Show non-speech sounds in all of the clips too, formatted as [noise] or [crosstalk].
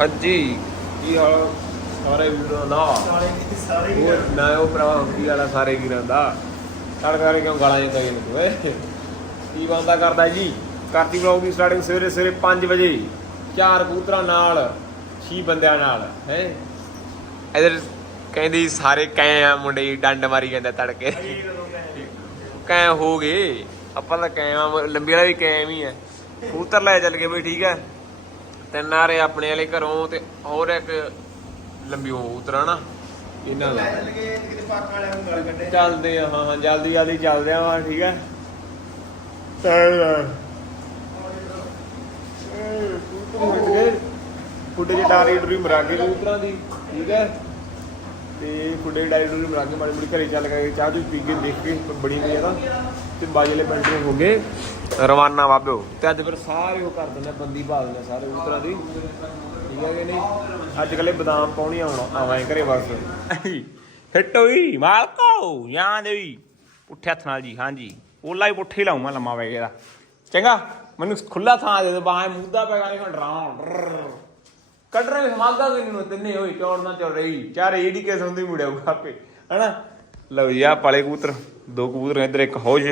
ਹਾਂਜੀ। ਕੀ ਹਾਲ ਸਾਰੇ ਵੀਰਾਂ ਦਾ? ਸਾਰੇ ਉਹ ਨਾ ਉਹ ਭਰਾ ਕੀ ਵਾਲਾ ਸਾਰੇ ਵੀਰਾਂ ਦਾ? ਸੜ ਸਾਰੇ ਕਿਉਂ ਗਾਲਾਂ ਜਿਹਾ ਕਰੀ ਨੂੰ ਓਏ? ਕੀ ਬੰਦਾ ਕਰਦਾ ਜੀ? ਕਰਤੀ ਵਲੌਗ ਦੀ ਸਟਾਰਟਿੰਗ ਸਵੇਰੇ ਸਵੇਰੇ 5 ਵਜੇ। ਚਾਰ ਕਬੂਤਰਾਂ ਨਾਲ 6 ਬੰਦਿਆਂ ਨਾਲ ਹੈ? ਇਧਰ ਕਹਿੰਦੀ ਸਾਰੇ ਕੈ ਆ ਮੁੰਡੇ ਡੰਡ ਮਾਰੀ ਜਾਂਦੇ ਤੜਕੇ। ਕੈ ਹੋ ਗਏ? ਆਪਾਂ ਤਾਂ ਕੈ ਆ ਲੰਬੀ ਵਾਲਾ ਵੀ ਕੈ ਵੀ ਹੈ ਕਬੂਤਰ ਲੈ ਚੱਲ ਗਏ ਬਈ ਠੀਕ ਹੈ ਤਿੰਨ ਆਰੇ ਆਪਣੇ ਵਾਲੇ ਘਰੋਂ ਤੇ ਹੋਰ ਇੱਕ ਲੰਬੀ ਕਬੂਤਰ ਨਾ ਇਹਨਾਂ ਦਾ। ਚੱਲਦੇ ਆ ਹਾਂ ਹਾਂ ਜਲਦੀ ਜਲਦੀ ਚੱਲਦੇ ਆ ਵਾ ਠੀਕ ਹੈ ਫੁੱਡੇ ਦੀ ਡਾਰੀ ਡੂਰੀ ਮਰਾ ਕੇ ਦੀ ਠੀਕ ਹੈ ਤੇ ਫੁੱਡੇ ਦੀ ਡਾਰੀ ਮਰਾ ਕੇ ਮਾੜੀ ਮਾੜੀ ਘਰੇ ਚੱਲ ਗਏ ਚਾਹ ਚੂਹ ਪੀ ਕੇ ਦੇਖ ਕੇ ਬੜੀ ਨਹੀਂ ਇਹਦਾ ਤੇ ਬਾਜਲੇ ਪਿੰਡ ਨੂੰ ਹੋ ਗਏ। ਰਵਾਨਾ ਬਾਬਿਓ। ਤੇ ਅੱਜ ਫਿਰ ਸਾਰੇ ਉਹ ਕਰ ਦਿੰਦੇ ਬੰਦੀ ਪਾ ਦਿੰਦੇ ਸਾਰੇ ਕਬੂਤਰਾਂ ਦੀ। ਠੀਕ ਹੈ ਕਿ ਨਹੀਂ? ਅੱਜ ਕੱਲੇ ਬਦਾਮ ਪਾਉਣੀ ਆਉਣਾ ਆਵਾਂ ਘਰੇ ਬਸ। ਹਿੱਟ ਹੋਈ ਮਾਲਕੋ ਜਾਂ ਦੇਵੀ ਪੁੱਠੇ ਹੱਥ ਨਾਲ ਜੀ ਹਾਂਜੀ। ਉਹਲਾ ਹੀ ਪੁੱਠੇ ਲਾਉਂ ਮੈਂ ਲੰਮਾ ਪੈ ਦਾ ਚੰਗਾ ਮੈਨੂੰ ਖੁੱਲਾ ਥਾਂ ਦੇ ਦੋ ਬਾਹਰ ਮੁੱਦਾ ਪੈ ਗਿਆ ਨਹੀਂ ਕੱਢ ਰਹੇ ਸਮਾਗਾ ਕਿ ਨਹੀਂ ਤਿੰਨੇ ਹੋਈ ਚੌੜ ਨਾ ਚੱਲ ਰਹੀ। ਚਾਰ ਏਡੀ ਕੇ ਸੰਦੀ ਮੁੜਿਆ ਆਪੇ। ਹਨਾ? ਲਓ ਜੀ ਆ ਪਾਲੇ ਕਬੂਤਰ ਦੋ ਕਬੂਤਰ ਇੱਧਰ ਇੱਕ ਹੋਜ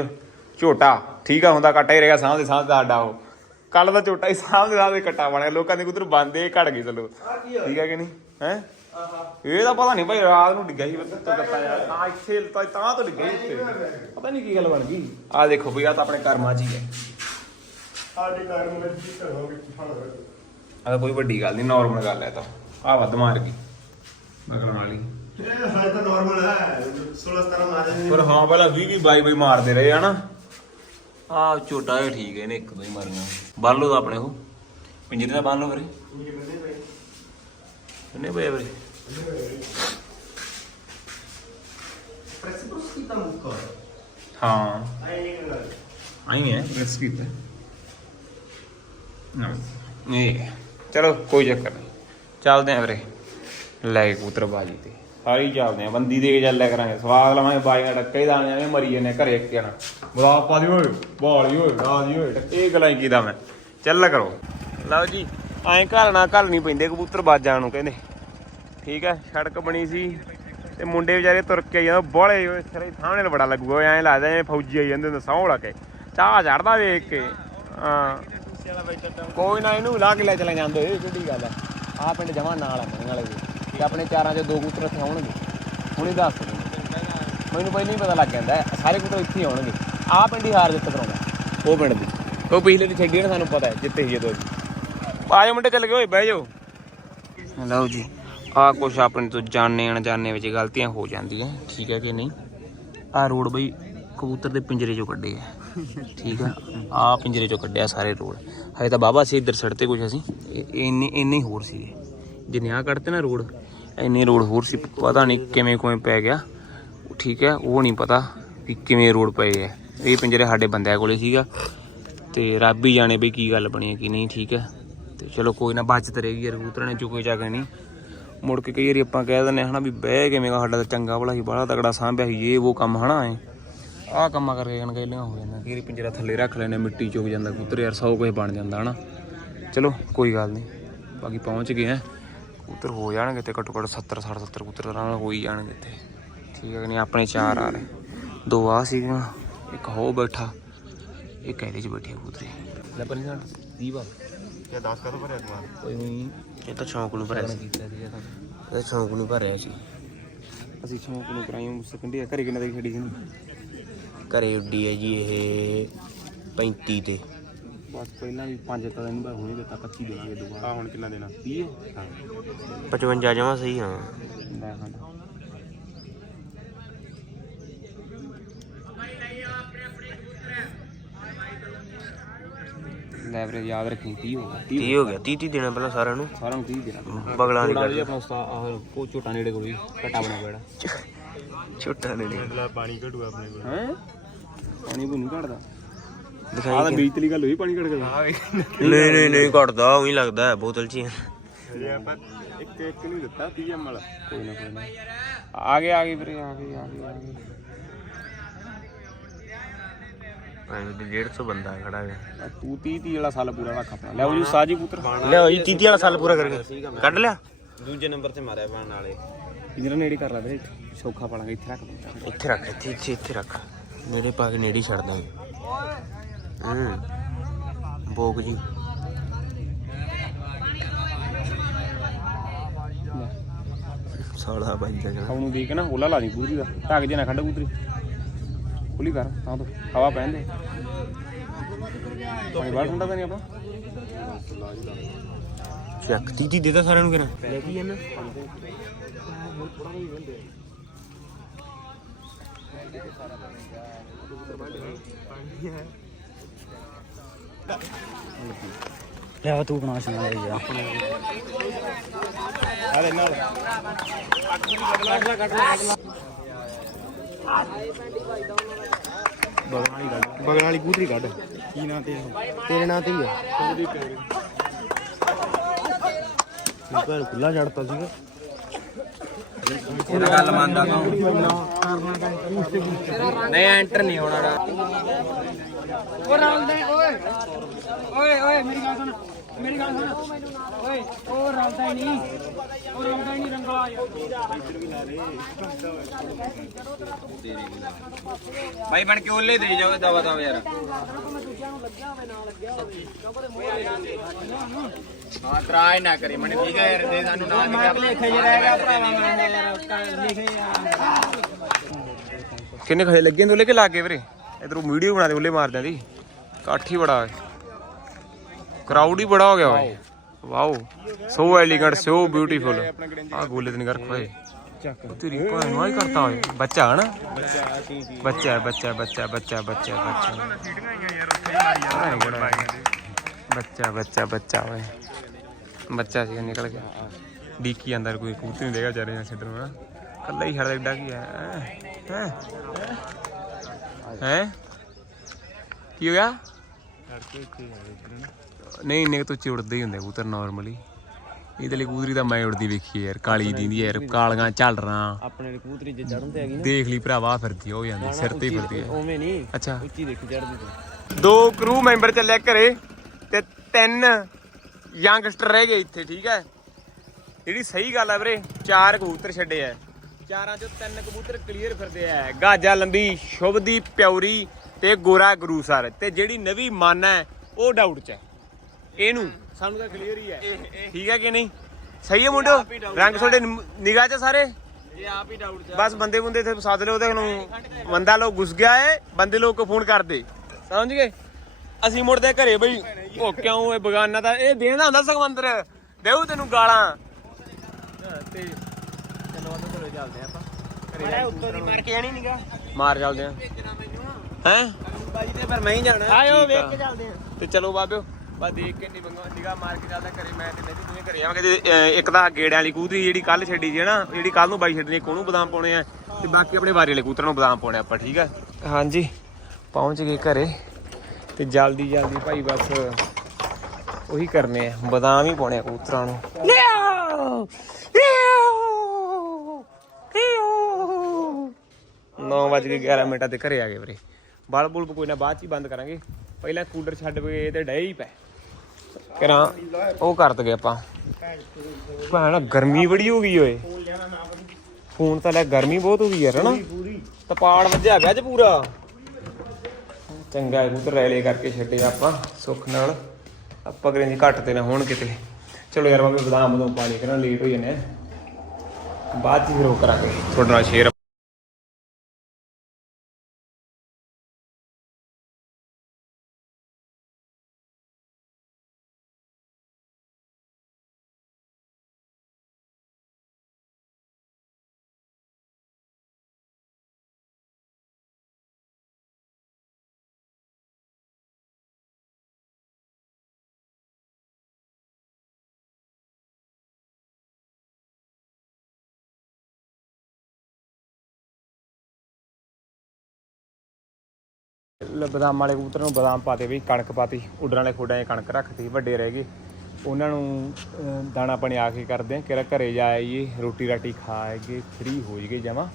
ਝੋਟਾ। ਠੀਕ ਆ ਹੁੰਦਾ ਕੱਟਾ ਹੀ ਰਹੇਗਾ ਸਾਹਮਣੇ ਸਾਹਮਣੇ ਸਾਡਾ ਉਹ। ਕੱਲ ਦਾ ਝੋਟਾ ਹੀ ਸਾਹਮਣੇ ਸਾਹਮਣੇ ਕੱਟਾ ਬਣਿਆ ਲੋਕਾਂ ਦੇ ਕਬੂਤਰ ਬੰਦੇ ਘੜ ਗਏ ਚਲੋ। ਠੀਕ ਹੈ ਕਿ ਨਹੀਂ? ਹੈ? ਇਹ ਤਾਂ ਪਤਾ ਨਹੀਂ ਭਾਈ ਰਾਤ ਨੂੰ ਡਿੱਗਿਆ ਸੀ ਬੰਦੇ ਤੋਂ ਕੱਟਾ ਯਾਰ। ਤਾਂ ਇੱਥੇ ਤਾਂ ਤਾਂ ਤੋਂ ਡਿੱਗਿਆ ਸੀ ਪਤਾ ਨਹੀਂ ਕੀ ਗੱਲ ਬਣ ਗਈ। ਆ ਦੇਖੋ ਵੀ ਆ ਤਾਂ ਆਪਣੇ ਕਰਮਾਂ 'ਚ ਹੀ ਹੈ। ਸਾਡੇ ਘਰ ਨੂੰ ਲੱਗੀ ਘਰੋਂ ਵਿੱਚ ਫੜ ਆ ਤਾਂ ਕੋਈ ਵੱਡੀ ਗੱਲ ਨਹੀਂ ਨਾਰਮਲ ਗੱਲ ਹੈ ਤਾਂ ਆ ਵੱਧ ਮਾਰ ਗਈ ਮਗਰਨ ਵਾਲੀ ਇਹ ਹਾਲੇ ਤਾਂ। ਨਾਰਮਲ ਹੈ 16 17 ਮਾਰੇ ਨੇ ਪਰ ਹਾਂ ਪਹਿਲਾਂ 20 20 22 22 ਮਾਰਦੇ ਰਹੇ ਹਨਾ ਆ ਝੋਟਾ ਇਹ ਠੀਕ ਹੈ ਨੇ ਇੱਕ ਦੋ ਹੀ ਮਾਰੀਆਂ। ਬੰਨ ਲਓ ਤਾਂ ਆਪਣੇ ਉਹ। ਪਿੰਜਰੇ ਦਾ ਬੰਨ ਲਓ ਵੀਰੇ। ਕਿੰਨੇ ਪਏ ਵੀਰੇ? ਪ੍ਰੈਸ ਪ੍ਰੈਸ ਕੀਤਾ ਮੁੱਕਾ ਹਾਂ। ਆਈ ਹੈ ਪ੍ਰੈਸ ਕੀਤਾ। ਨਾ। ਇਹ। ਚਲੋ, ਕੋਈ ਚੱਕਰ ਨਹੀਂ। ਚੱਲਦੇ ਆਂ ਵੀਰੇ। ਲੈ ਕੇ ਕਬੂਤਰ ਬਾਜੀ ਤੇ। ਸਾਰੀ ਚੱਲਦੇ ਆਂ ਬੰਦੀ ਦੇ ਕੇ ਚੱਲਿਆ ਕਰਾਂਗੇ। ਸਵਾਦ ਲਵਾਂਗੇ ਬਾਜੀਆਂ ਡੱਕੇ ਦਾਣੇ ਐਵੇਂ ਮਰੀ ਜਨੇ ਘਰੇ ਇੱਕ ਜਣਾ। ਬਲਾ ਪਾ ਦੀ ਓਏ। ਬਾਲੀ ਓਏ। ਰਾਜੀ ਓਏ। ਡੱਕੇ ਗਲਾਂ ਹੀ ਕੀਦਾ ਮੈਂ। ਚੱਲ ਕਰੋ। ਲਓ ਜੀ, ਐਂ ਘਰ ਨਾ ਘਰ ਨਹੀਂ ਪੈਂਦੇ ਕਬੂਤਰ ਬਾਜਾਂ ਨੂੰ ਕਹਿੰਦੇ। ਠੀਕ ਹੈ, ਸੜਕ ਬਣੀ ਸੀ ਤੇ ਮੁੰਡੇ ਵਿਚਾਰੇ ਤੁਰ ਕੇ ਜਾਂਦੇ ਬੋਲੇ ਓਏ ਸਿਰੇ ਸਾਹਮਣੇ ਬੜਾ ਲੱਗੂਗਾ। ਐਂ ਲੱਗਦਾ ਜਿਵੇਂ ਫੌਜੀ ਆਈ ਜਾਂਦੇ ਹੁੰਦੇ ਸੌਂ ਲਾ ਕੇ। ਚਾਹ ਚੜਦਾ ਵੇਖ ਕੇ। ਹਾਂ। ਕੋਈ ਨਾ ਇਹਨੂੰ ਲਾ ਕੇ ਲੈ ਚਲੇ ਜਾਂਦੇ ਇਹ ਕਿਹੜੀ ਗੱਲ ਆ? ਆਹ ਪਿੰਡ ਜਮਾ ਨਾਲ ਆ ਮਣ ਵਾਲੇ ਦੇ ਤੇ ਆਪਣੇ ਚਾਰਾਂ ਚੋਂ ਦੋ ਕਬੂਤਰ ਇੱਥੇ ਆਉਣਗੇ। ਹੁਣੇ ਦੱਸ ਦੇ ਮੈਨੂੰ ਪਹਿਲਾਂ ਹੀ ਪਤਾ ਲੱਗ ਜਾਂਦਾ ਹੈ, ਸਾਰੇ ਕਬੂਤਰ ਇੱਥੇ ਹੀ ਆਉਣਗੇ। ਆਹ ਪਿੰਡ ਹੀ ਹਾਰ ਜਿੱਤ ਕਰਾਉਂਦਾ। ਉਹ ਪਿੰਡ ਦੀ। ਉਹ ਪਿਛਲੇ ਦੀ ਛੱਡੀ ਨਾ ਸਾਨੂੰ ਪਤਾ ਹੈ ਜਿੱਤੇ ਹੀ ਜਦੋਂ ਆਜੋ ਮੁੰਡੇ ਚੱਲ ਗਏ ਓਏ ਬਹਿ ਜਾਓ। ਲਓ ਜੀ ਆ ਕੁਛ ਆਪਣੇ ਤੋਂ ਜਾਣੇ ਅਣਜਾਣੇ ਵਿੱਚ ਗਲਤੀਆਂ ਹੋ ਜਾਂਦੀਆਂ ਠੀਕ ਹੈ ਕਿ ਨਹੀਂ? ਆ ਰੋਡ ਬਈ ਕਬੂਤਰ ਦੇ ਪਿੰਜਰੇ ਚੋਂ ਕੱਢੇ ਆ। ਠੀਕ ਆ। ਆ ਪਿੰਜਰੇ ਚੋਂ ਕੱਢਿਆ ਸਾਰੇ ਰੋਡ। ਹਜੇ ਤਾਂ ਬਾਬਾ ਸੀ ਇੱਧਰ ਸੜਤੇ ਕੁਛ ਅਸੀਂ। ਇਹ- ਇਹ ਇੰਨੇ ਇੰਨੇ ਹੀ ਹੋਰ ਸੀਗੇ। ਜਿੰਨੇ ਆ ਕੱਢਤੇ ਨਾ ਰੋਡ, ਇੰਨੇ ਰੋਡ ਹੋਰ ਸੀ। ਪਤਾ ਨਹੀਂ ਕਿਵੇਂ ਕੋਈ ਪੈ ਗਿਆ। ਠੀਕ ਹੈ ਉਹ ਨਹੀਂ ਪਤਾ ਵੀ ਕਿਵੇਂ ਰੋਡ ਪਏ ਆ। ਇਹ ਪਿੰਜਰੇ ਸਾਡੇ ਬੰਦਿਆਂ ਕੋਲੇ ਸੀਗਾ। ਤੇ ਰੱਬ ਹੀ ਜਾਣੇ ਵੀ ਕੀ ਗੱਲ ਬਣੀ ਹੈ ਕੀ ਨਹੀਂ, ਠੀਕ ਹੈ ਤੇ ਚਲੋ ਕੋਈ ਨਾ, ਬਚਤ ਰਹੇਗੀ ਯਾਰ, ਕਬੂਤਰਾਂ ਨੇ ਚੁੱਕੇ ਜਾ ਕੇ ਨਹੀਂ ਮੁੜ ਕੇ ਕਈ ਵਾਰੀ ਆਪਾਂ ਕਹਿ ਦਿੰਦੇ ਹਾਂ ਹਨਾ ਵੀ ਬਹਿ ਕਿਵੇਂ ਗਾ, ਸਾਡਾ ਤਾਂ ਚੰਗਾ ਭਲਾ ਸੀ ਬੜਾ ਤਗੜਾ ਸਾਂਭਿਆ ਸੀ, ਇਹ ਉਹ ਕੰਮ ਹਨਾ ਐ। ਆਹ ਕੰਮਾਂ ਕਰਕੇ ਅਣਗਹਿਲੀਆਂ ਹੋ ਜਾਂਦਾ ਕਈ ਵਾਰੀ ਪਿੰਜਰਾ ਥੱਲੇ ਰੱਖ ਲੈਨੇ ਮਿੱਟੀ ਚੁੱਕ ਜਾਂਦਾ ਕਬੂਤਰ ਯਾਰ ਸੌ ਕੁਝ ਬਣ ਜਾਂਦਾ ਹਨਾ? ਚਲੋ ਕੋਈ ਗੱਲ ਨਹੀਂ ਬਾਕੀ ਪਹੁੰਚ ਗਏ ਆ ਕਬੂਤਰ ਹੋ ਜਾਣਗੇ ਤੇ ਘੱਟੋ ਘੱਟ 70 60 70 ਕਬੂਤਰ ਆਰਾਮ ਨਾਲ ਹੋ ਹੀ ਜਾਣਗੇ ਇੱਥੇ। ਠੀਕ ਹੈ ਕਿ ਨਹੀਂ ਆਪਣੇ ਚਾਰ ਆ ਰਹੇ। ਦੋ ਆ ਸੀਗੀਆਂ ਇੱਕ ਹੋ ਬੈਠਾ ਇੱਕ ਇਹਦੇ ਚ ਬੈਠੇ ਕਬੂਤਰੇ। ਲੈ ਪਰ ਨਹੀਂ 30 ਵਾਰ ਇਹ 10 ਕਦੋਂ ਭਰਿਆ ਕੋਈ ਨਹੀਂ ਇਹ ਤਾਂ ਸ਼ੌਂਕ ਨੂੰ ਭਰਿਆ ਸੀ। ਸੀ ਇਹ ਸ਼ੌਂਕ ਨੂੰ ਭਰਿਆ ਸੀ। ਅਸੀਂ ਸ਼ੌਂਕ ਨੂੰ ਕਰਾਈਆਂ ਸੈਕੰਡਰੀ ਘਰੇ ਕਿੰਨਾ ਦੀ ਖੜੀ ਸੀ। ਘਰੇ ਉੱਡੀ ਹੈ ਜੀ ਇਹ 35 ਤੇ। ਬਸ ਪਹਿਲਾਂ ਵੀ ਪੰਜ ਤਾਂ ਦਿਨ ਬਾਅਦ ਹੋਣੇ ਦਿੱਤਾ 25 ਦੇਵਾਂਗੇ ਦੁਬਾਰਾ। ਆ ਹੁਣ ਕਿੰਨਾ ਦੇਣਾ? 30 ਹਾਂ? 55 ਜਮਾ ਸਹੀ ਹਾਂ ਲੈ ਖਾਂਦਾ ਲੈਵਰੇਜ ਯਾਦ ਰੱਖੀ 30 ਹੋ ਗਿਆ। 30 ਹੋ ਗਿਆ 30 30 ਦੇਣਾ ਪਹਿਲਾਂ ਸਾਰਿਆਂ ਨੂੰ। ਸਾਰਿਆਂ ਨੂੰ 30 ਦੇਣਾ। ਬਗਲਾਂ ਦੀ ਥੋੜਾ ਕੱਢ ਜਿਹਾ ਆਪਣਾ ਉਸਤਾਦ ਆਹ ਕੋ ਝੋਟਾ ਨੇੜੇ ਕੋਲ ਵੀ ਘਟਾ ਬਣਾ ਪੈੜਾ ਛੋਟਾ ਨੇ ਅਗਲਾ ਪਾਣੀ ਘਟੂ ਆਪਣੇ ਕੋਲ। ਹੈ? ਪਾਣੀ ਬੁਣੀ ਘਟਦਾ। ਆਹ ਤਾਂ ਦਿਖਾਈ ਬੀਜਤਲੀ ਗੱਲ ਹੋਈ ਪਾਣੀ ਗਿਆ। ਨਹੀਂ ਨਹੀਂ ਨਹੀਂ ਘਟਦਾ ਉਹੀ ਲੱਗਦਾ ਹੈ ਬੋਤਲ 'ਚ ਹੀ ਹੈ। ਜੇ ਆਪਾਂ ਇੱਕ ਇੱਕ ਨਹੀਂ ਦਿੱਤਾ 30 ਐਮ ਵਾਲਾ। ਕੋਈ ਨਾ ਕੋਈ ਨਾ। ਆ ਗਏ ਆ ਗਏ ਵੀਰੇ ਆ ਗਏ ਆ ਗਏ ਆ ਗਏ। 150 ਬੰਦਾ ਖੜਾ ਹੈ ਤੂੰ 30 30 ਵਾਲਾ ਸਾਲ ਪੂਰਾ ਰੱਖ ਆਪਣਾ। ਲੈ ਜੀ ਸਾਜੀ ਪੁੱਤਰ ਲਿਓ ਜੀ 30 ਵਾਲਾ ਸਾਲ ਪੂਰਾ ਕਰਕੇ। ਕੱਢ ਲਿਆ। ਦੂਜੇ ਨੰਬਰ ਤੇ ਮਾਰਿਆ ਬਣ ਵਾਲੇ ਇਧਰ ਨੇੜੇ ਕਰ ਲੈ ਵੀਰੇ। ਸੌਖਾ ਪਾਲਾਂਗੇ ਇੱਥੇ ਰੱਖ। ਪੁੱਤਰ ਇੱਥੇ ਰੱਖ ਇੱਥੇ ਇੱਥੇ ਇੱਥੇ ਰੱਖ। ਨੇੜੇ ਪਾ ਕੇ ਨੇੜੇ ਹੀ ਛੱਡ ਦਾਂਗੇ। ਹੂੰ ਬੋਕ ਜੀ। ਸਾਲਾ ਬਾਈ ਦਾ ਜਣਾ ਉਹਨੂੰ ਦੇ ਕੇ ਨਾ ਹੋਲਾ ਲਾ ਦੀ ਪੂਰੀ ਦਾ। ਢੱਕ ਜੇ ਨਾ ਖੰਡ ਕੂਤਰੀ ਖੁੱਲੀ ਕਰ ਤਾਂ ਤੋਂ ਹਵਾ ਪੈਣ ਦੇ। ਪਾਣੀ ਬਾਹਰ ਠੰਡਾ ਤਾਂ ਨਹੀਂ ਆਪਣਾ ਚੱਕ ਤੀਤੀ ਦੇ ਤਾ ਸਾਰਿਆਂ ਨੂੰ ਕਿਨਾ ਲੈ ਕੀ ਜਾਨਾ ਲੈ ਤੂੰ ਬਣਾ ਸੁਣਾ ਦੇ ਯਾਰ ਆਲੇ ਨਾਲ ਬਗਲ ਵਾਲੀ ਕੂਤਰੀ ਕੱਢ। ਕੀ ਨਾਂ ਤੇ ਤੇਰੇ ਨਾਂ ਤੇ ਹੀ ਆ। ਘਰ ਖੁੱਲਾ ਛੱਡਤਾ ਸੀਗਾ। ਇਹਦਾ ਗੱਲ ਮੰਨਦਾ ਤੂੰ ਨਹੀਂ ਐਂਟਰ ਨਹੀਂ ਹੋਣਾ ਓ ਰਲਦਾ ਓਏ। ਓਏ ਓਏ, ਮੇਰੀ ਗੱਲ ਸੁਣ, ਮੇਰੀ ਗੱਲ ਸੁਣ। ਓਏ ਉਹ ਰਲਦਾ ਹੀ ਨਹੀਂ। ਉਹ ਰਲਦਾ ਹੀ ਨਹੀਂ ਰੰਗਲਾ ਭਾਈ ਬਣ ਕੇ ਉਹਲੇ ਦੇ ਜਾਓ ਦਵਾ ਦਵਾ ਯਾਰ। ਹਾਂ ਤਰਾਜ ਨਾ ਕਰੀ ਮਨੇ ਠੀਕ ਹੈ ਯਾਰ ਦੇ ਸਾਨੂੰ ਨਾ ਨਿਕਲ ਲਿਖੇ ਜੇ ਰਹਿ ਗਿਆ ਭਰਾਵਾ ਮੈਂ ਯਾਰ ਲਿਖੇ ਯਾਰ ਕਿੰਨੇ ਖੜੇ ਲੱਗੇ ਨੇ ਉਹਲੇ ਕਿ ਲਾਗੇ ਵੀਰੇ? ਇਧਰੋਂ ਵੀਡੀਓ ਬਣਾ ਦੇ ਉਹਲੇ ਮਾਰ ਦਿਆਂ ਦੀ ਕਾਠੀ ਬੜਾ ਕਰਾਊਡ ਹੀ ਬੜਾ ਹੋ ਗਿਆ ਓਏ। Wow, so elegant so beautiful ਆ ਗੋਲੇ ਤੇ ਕਰ ਖੋਏ ਤੇਰੀ ਕੋਈ ਨੂੰ ਹੀ ਕਰਤਾ ਓਏ। ਬੱਚਾ ਹਨਾ? ਬੱਚਾ ਬੱਚਾ ਬੱਚਾ ਬੱਚਾ ਬੱਚਾ ਬੱਚਾ। ਬੱਚਾ ਬੱਚਾ ਬੱਚਾ ਓਏ। ਬੱਚਾ ਸੀ ਨਿਕਲ ਗਿਆ। ਡੀਕੀ ਅੰਦਰ ਕੋਈ ਕੂਤੀ ਨਹੀਂ ਦੇਗਾ ਵਿਚਾਰੇ ਨੇ ਸਿੱਧਰ ਨੂੰ ਕੱਲਾ ਹੀ ਛੱਡ ਐਡਾ ਕੀ ਹੈ? ਹੈ? ਹੈ? ਕੀ ਹੋ ਗਿਆ? ਨਹੀਂ ਇੰਨੇ ਕੁ ਤੋਂ ਉੱਚੇ ਉੜਦੇ ਹੀ ਹੁੰਦੇ ਕਬੂਤਰ ਨਾਰਮਲੀ ਇਹਦੇ ਲਈ ਕਬੂਤਰੀ ਤਾਂ ਮੈਂ ਉੜਦੀ ਵੇਖੀ ਯਾਰ ਕਾਲੀ ਦੀ ਦੀ ਯਾਰ ਕਾਲੀਆਂ ਝਾਲਰਾਂ ਆਪਣੇ ਕਬੂਤਰੀ ਜੇ ਚੜਨ ਤੇ ਹੈਗੀ ਦੇਖ ਲਈ ਭਰਾਵਾ ਫਿਰਦੀ ਉਹ ਜਾਂਦੀ ਸਿਰ ਤੇ ਹੀ ਫਿਰਦੀ ਹੈ ਉਵੇਂ ਨਹੀਂ। ਅੱਛਾ। ਉੱਚੀ ਦੇਖੀ ਚੜਦੀ ਤੂੰ ਦੋ ਕਰੂ ਮੈਂਬਰ ਚੱਲਿਆ ਘਰੇ ਤੇ ਤਿੰਨ ਯੰਗਸਟਰ ਰਹਿ ਗਏ ਇੱਥੇ ਠੀਕ ਹੈ? ਜਿਹੜੀ ਸਹੀ ਗੱਲ ਹੈ ਵੀਰੇ ਚਾਰ ਕਬੂਤਰ ਛੱਡੇ ਆ। ਚਾਰਾਂ ਚੋਂ ਤਿੰਨ ਕਬੂਤਰ ਕਲੀਅਰ ਫਿਰਦੇ ਆ। ਗਾਜਾ ਲੰਬੀ ਸ਼ੁਭਦੀਪ ਪਿਉਰੀ ਤੇ ਗੋਰਾ ਗੁਰੂ ਸਰ। ਤੇ ਜਿਹੜੀ ਨਵੀਂ ਮਨ ਹੈ ਉਹ ਡਾਊਟ 'ਚ ਹੈ। ਇਹਨੂੰ। ਸਾਨੂੰ ਤਾਂ ਕਲੀਅਰ ਹੀ ਹੈ। ਠੀਕ ਹੈ ਕਿ ਨਹੀਂ? ਸਹੀ ਹੈ ਮੁੰਡੋ ਰੰਗ ਤੁਹਾਡੇ ਨਿਗਾਹ 'ਚ ਸਾਰੇ? ਇਹ ਆਪ ਹੀ ਡਾਊਟ ਬਸ ਬੰਦੇ ਬੰਦੇ ਇੱਥੇ ਸਾਧ ਲਓ ਉਹਦੇ ਨੂੰ ਬੰਦਾ ਲੋਕ ਘੁਸ ਗਿਆ ਏ ਬੰਦੇ ਲੋਕ ਕੋ ਫੋਨ ਕਰਦੇ। ਸਮਝ ਗਏ? ਅਸੀਂ ਮੁੜਦੇ ਘਰੇ ਬਈ। ਉਹ ਕਿਉਂ ਇਹ ਬਗਾਨਾ ਤਾਂ ਇਹ ਦੇਣਾ ਹੁੰਦਾ ਸਗਵੰਦਰ ਦੇਉ ਤੈਨੂੰ ਗਾਲਾਂ। ਤੇ ਚਲੋ ਉਹਨਾਂ ਘਰੇ ਚੱਲਦੇ ਆਪਾਂ। ਮੈਂ ਉੱਤੋਂ ਦੀ ਮਾਰ ਕੇ ਜਾਣੀ ਨੀਗਾ। ਮਾਰ ਚੱਲਦੇ ਆ ਹੈ? ਬਾਜੀ ਤੇ ਫਿਰ ਮੈਂ ਹੀ ਜਾਣਾ। ਆਇਓ ਵੇਖ ਵੇਖ ਕੇ ਚੱਲਦੇ ਆ ਤੇ ਚਲੋ ਬਾਬਿਓ। ਬਸ ਦੇਖ ਕੇ ਨਹੀਂ ਬੰਗਾ ਨਿਗਾਹ ਮਾਰ ਕੇ ਚੱਲਦਾ ਘਰੇ ਮੈਂ ਤੇ ਨਹੀਂ ਤੁਸੀਂ ਘਰੇ ਆਵਾਂਗੇ ਤੇ ਅਹ, ਇੱਕ ਤਾਂ ਗੇੜਿਆਂ ਵਾਲੀ ਕੂਤਰੀ ਜਿਹੜੀ ਕੱਲ ਛੱਡੀ ਸੀ ਨਾ ਜਿਹੜੀ ਕੱਲ ਨੂੰ ਬਾਈ ਛੱਡਣੀ ਇੱਕ ਉਹਨੂੰ ਬਦਾਮ ਪਾਉਣੇ ਆ ਤੇ ਬਾਕੀ ਆਪਣੇ ਵਾਰੀ ਵਾਲੇ ਕੂਤਰਾਂ ਨੂੰ ਬਦਾਮ ਪਾਉਣੇ ਆਪਾਂ ਠੀਕ ਆ? ਹਾਂਜੀ ਪਹੁੰਚ ਗਏ ਘਰੇ ਤੇ ਜਲਦੀ ਜਲਦੀ ਭਾਈ ਬਸ ਉਹੀ ਕਰਨੇ ਆ ਬਦਾਮ ਹੀ ਪਾਉਣੇ ਆ ਕੂਤਰਾਂ ਨੂੰ। ਲਿਆਓ ਲਿਆਓ ਲਿਆਓ 9:11 ਮਿੰਟਾਂ ਤੇ ਘਰੇ ਆ ਗਏ ਵੀਰੇ। ਬਲ ਬੁਲਬ ਕੋਈ ਨਾ ਬਾਅਦ ਚ ਹੀ ਬੰਦ ਕਰਾਂਗੇ। ਪਹਿਲਾਂ ਕੂਲਰ ਛੱਡ ਕੇ ਤੇ ਡਏ ਹੀ ਪੈ ਕਰਾਂ। ਉਹ ਕਰ ਦਗੇ ਆਪਾਂ। ਭੈਣ, ਗਰਮੀ ਬੜੀ ਹੋ ਗਈ ਓਏ। ਫੋਨ ਤਾਂ ਲੈ ਗਰਮੀ ਬਹੁਤ ਹੋ ਗਈ ਯਾਰ, ਹਨਾ? ਤਪਾੜ ਵੱਜਿਆ ਪਿਆ ਅੱਜ ਪੂਰਾ। ਚੰਗਾ ਕਬੂਤਰ ਰੈਲੇ ਕਰਕੇ ਛੱਡੇ ਆਪਾਂ, ਸੁੱਖ ਨਾਲ। ਆਪਾਂ ਕਰੇ ਜੀ ਘੱਟ ਤੇ ਨਾ ਹੋਣ ਕਿਤੇ। ਚਲੋ ਯਾਰ ਮੈਂ ਬਦਾਮ ਬਦਾਮ ਪਾ ਲਈ ਕਰਾਂ ਲੇਟ ਹੋ ਜਾਣੇ ਬਾਅਦ ਚ ਫਿਰ ਉਹ ਕਰਾਂਗੇ। ਤੁਹਾਡੇ ਨਾਲ ਸ਼ੇਅਰ ਲ- ਬਦਾਮ ਵਾਲੇ ਕਬੂਤਰ ਨੂੰ ਬਦਾਮ ਪਾਤੇ ਵੀ ਕਣਕ ਪਾਤੀ ਉੱਡਣ ਵਾਲੇ ਖੋਡਾਂ 'ਚ ਕਣਕ ਰੱਖਤੀ ਵੱਡੇ ਰਹਿ ਗਏ। ਉਹਨਾਂ ਨੂੰ ਅਹ, ਦਾਣਾ ਪਾਣੀ ਆ ਕੇ ਕਰਦੇ ਆ ਕਿਹੜਾ ਘਰੇ ਜਾ ਆਈਏ ਰੋਟੀ ਰਾਟੀ ਖਾ ਕੇ ਫ੍ਰੀ ਹੋ ਜਾਈਏ ਜਮਾ।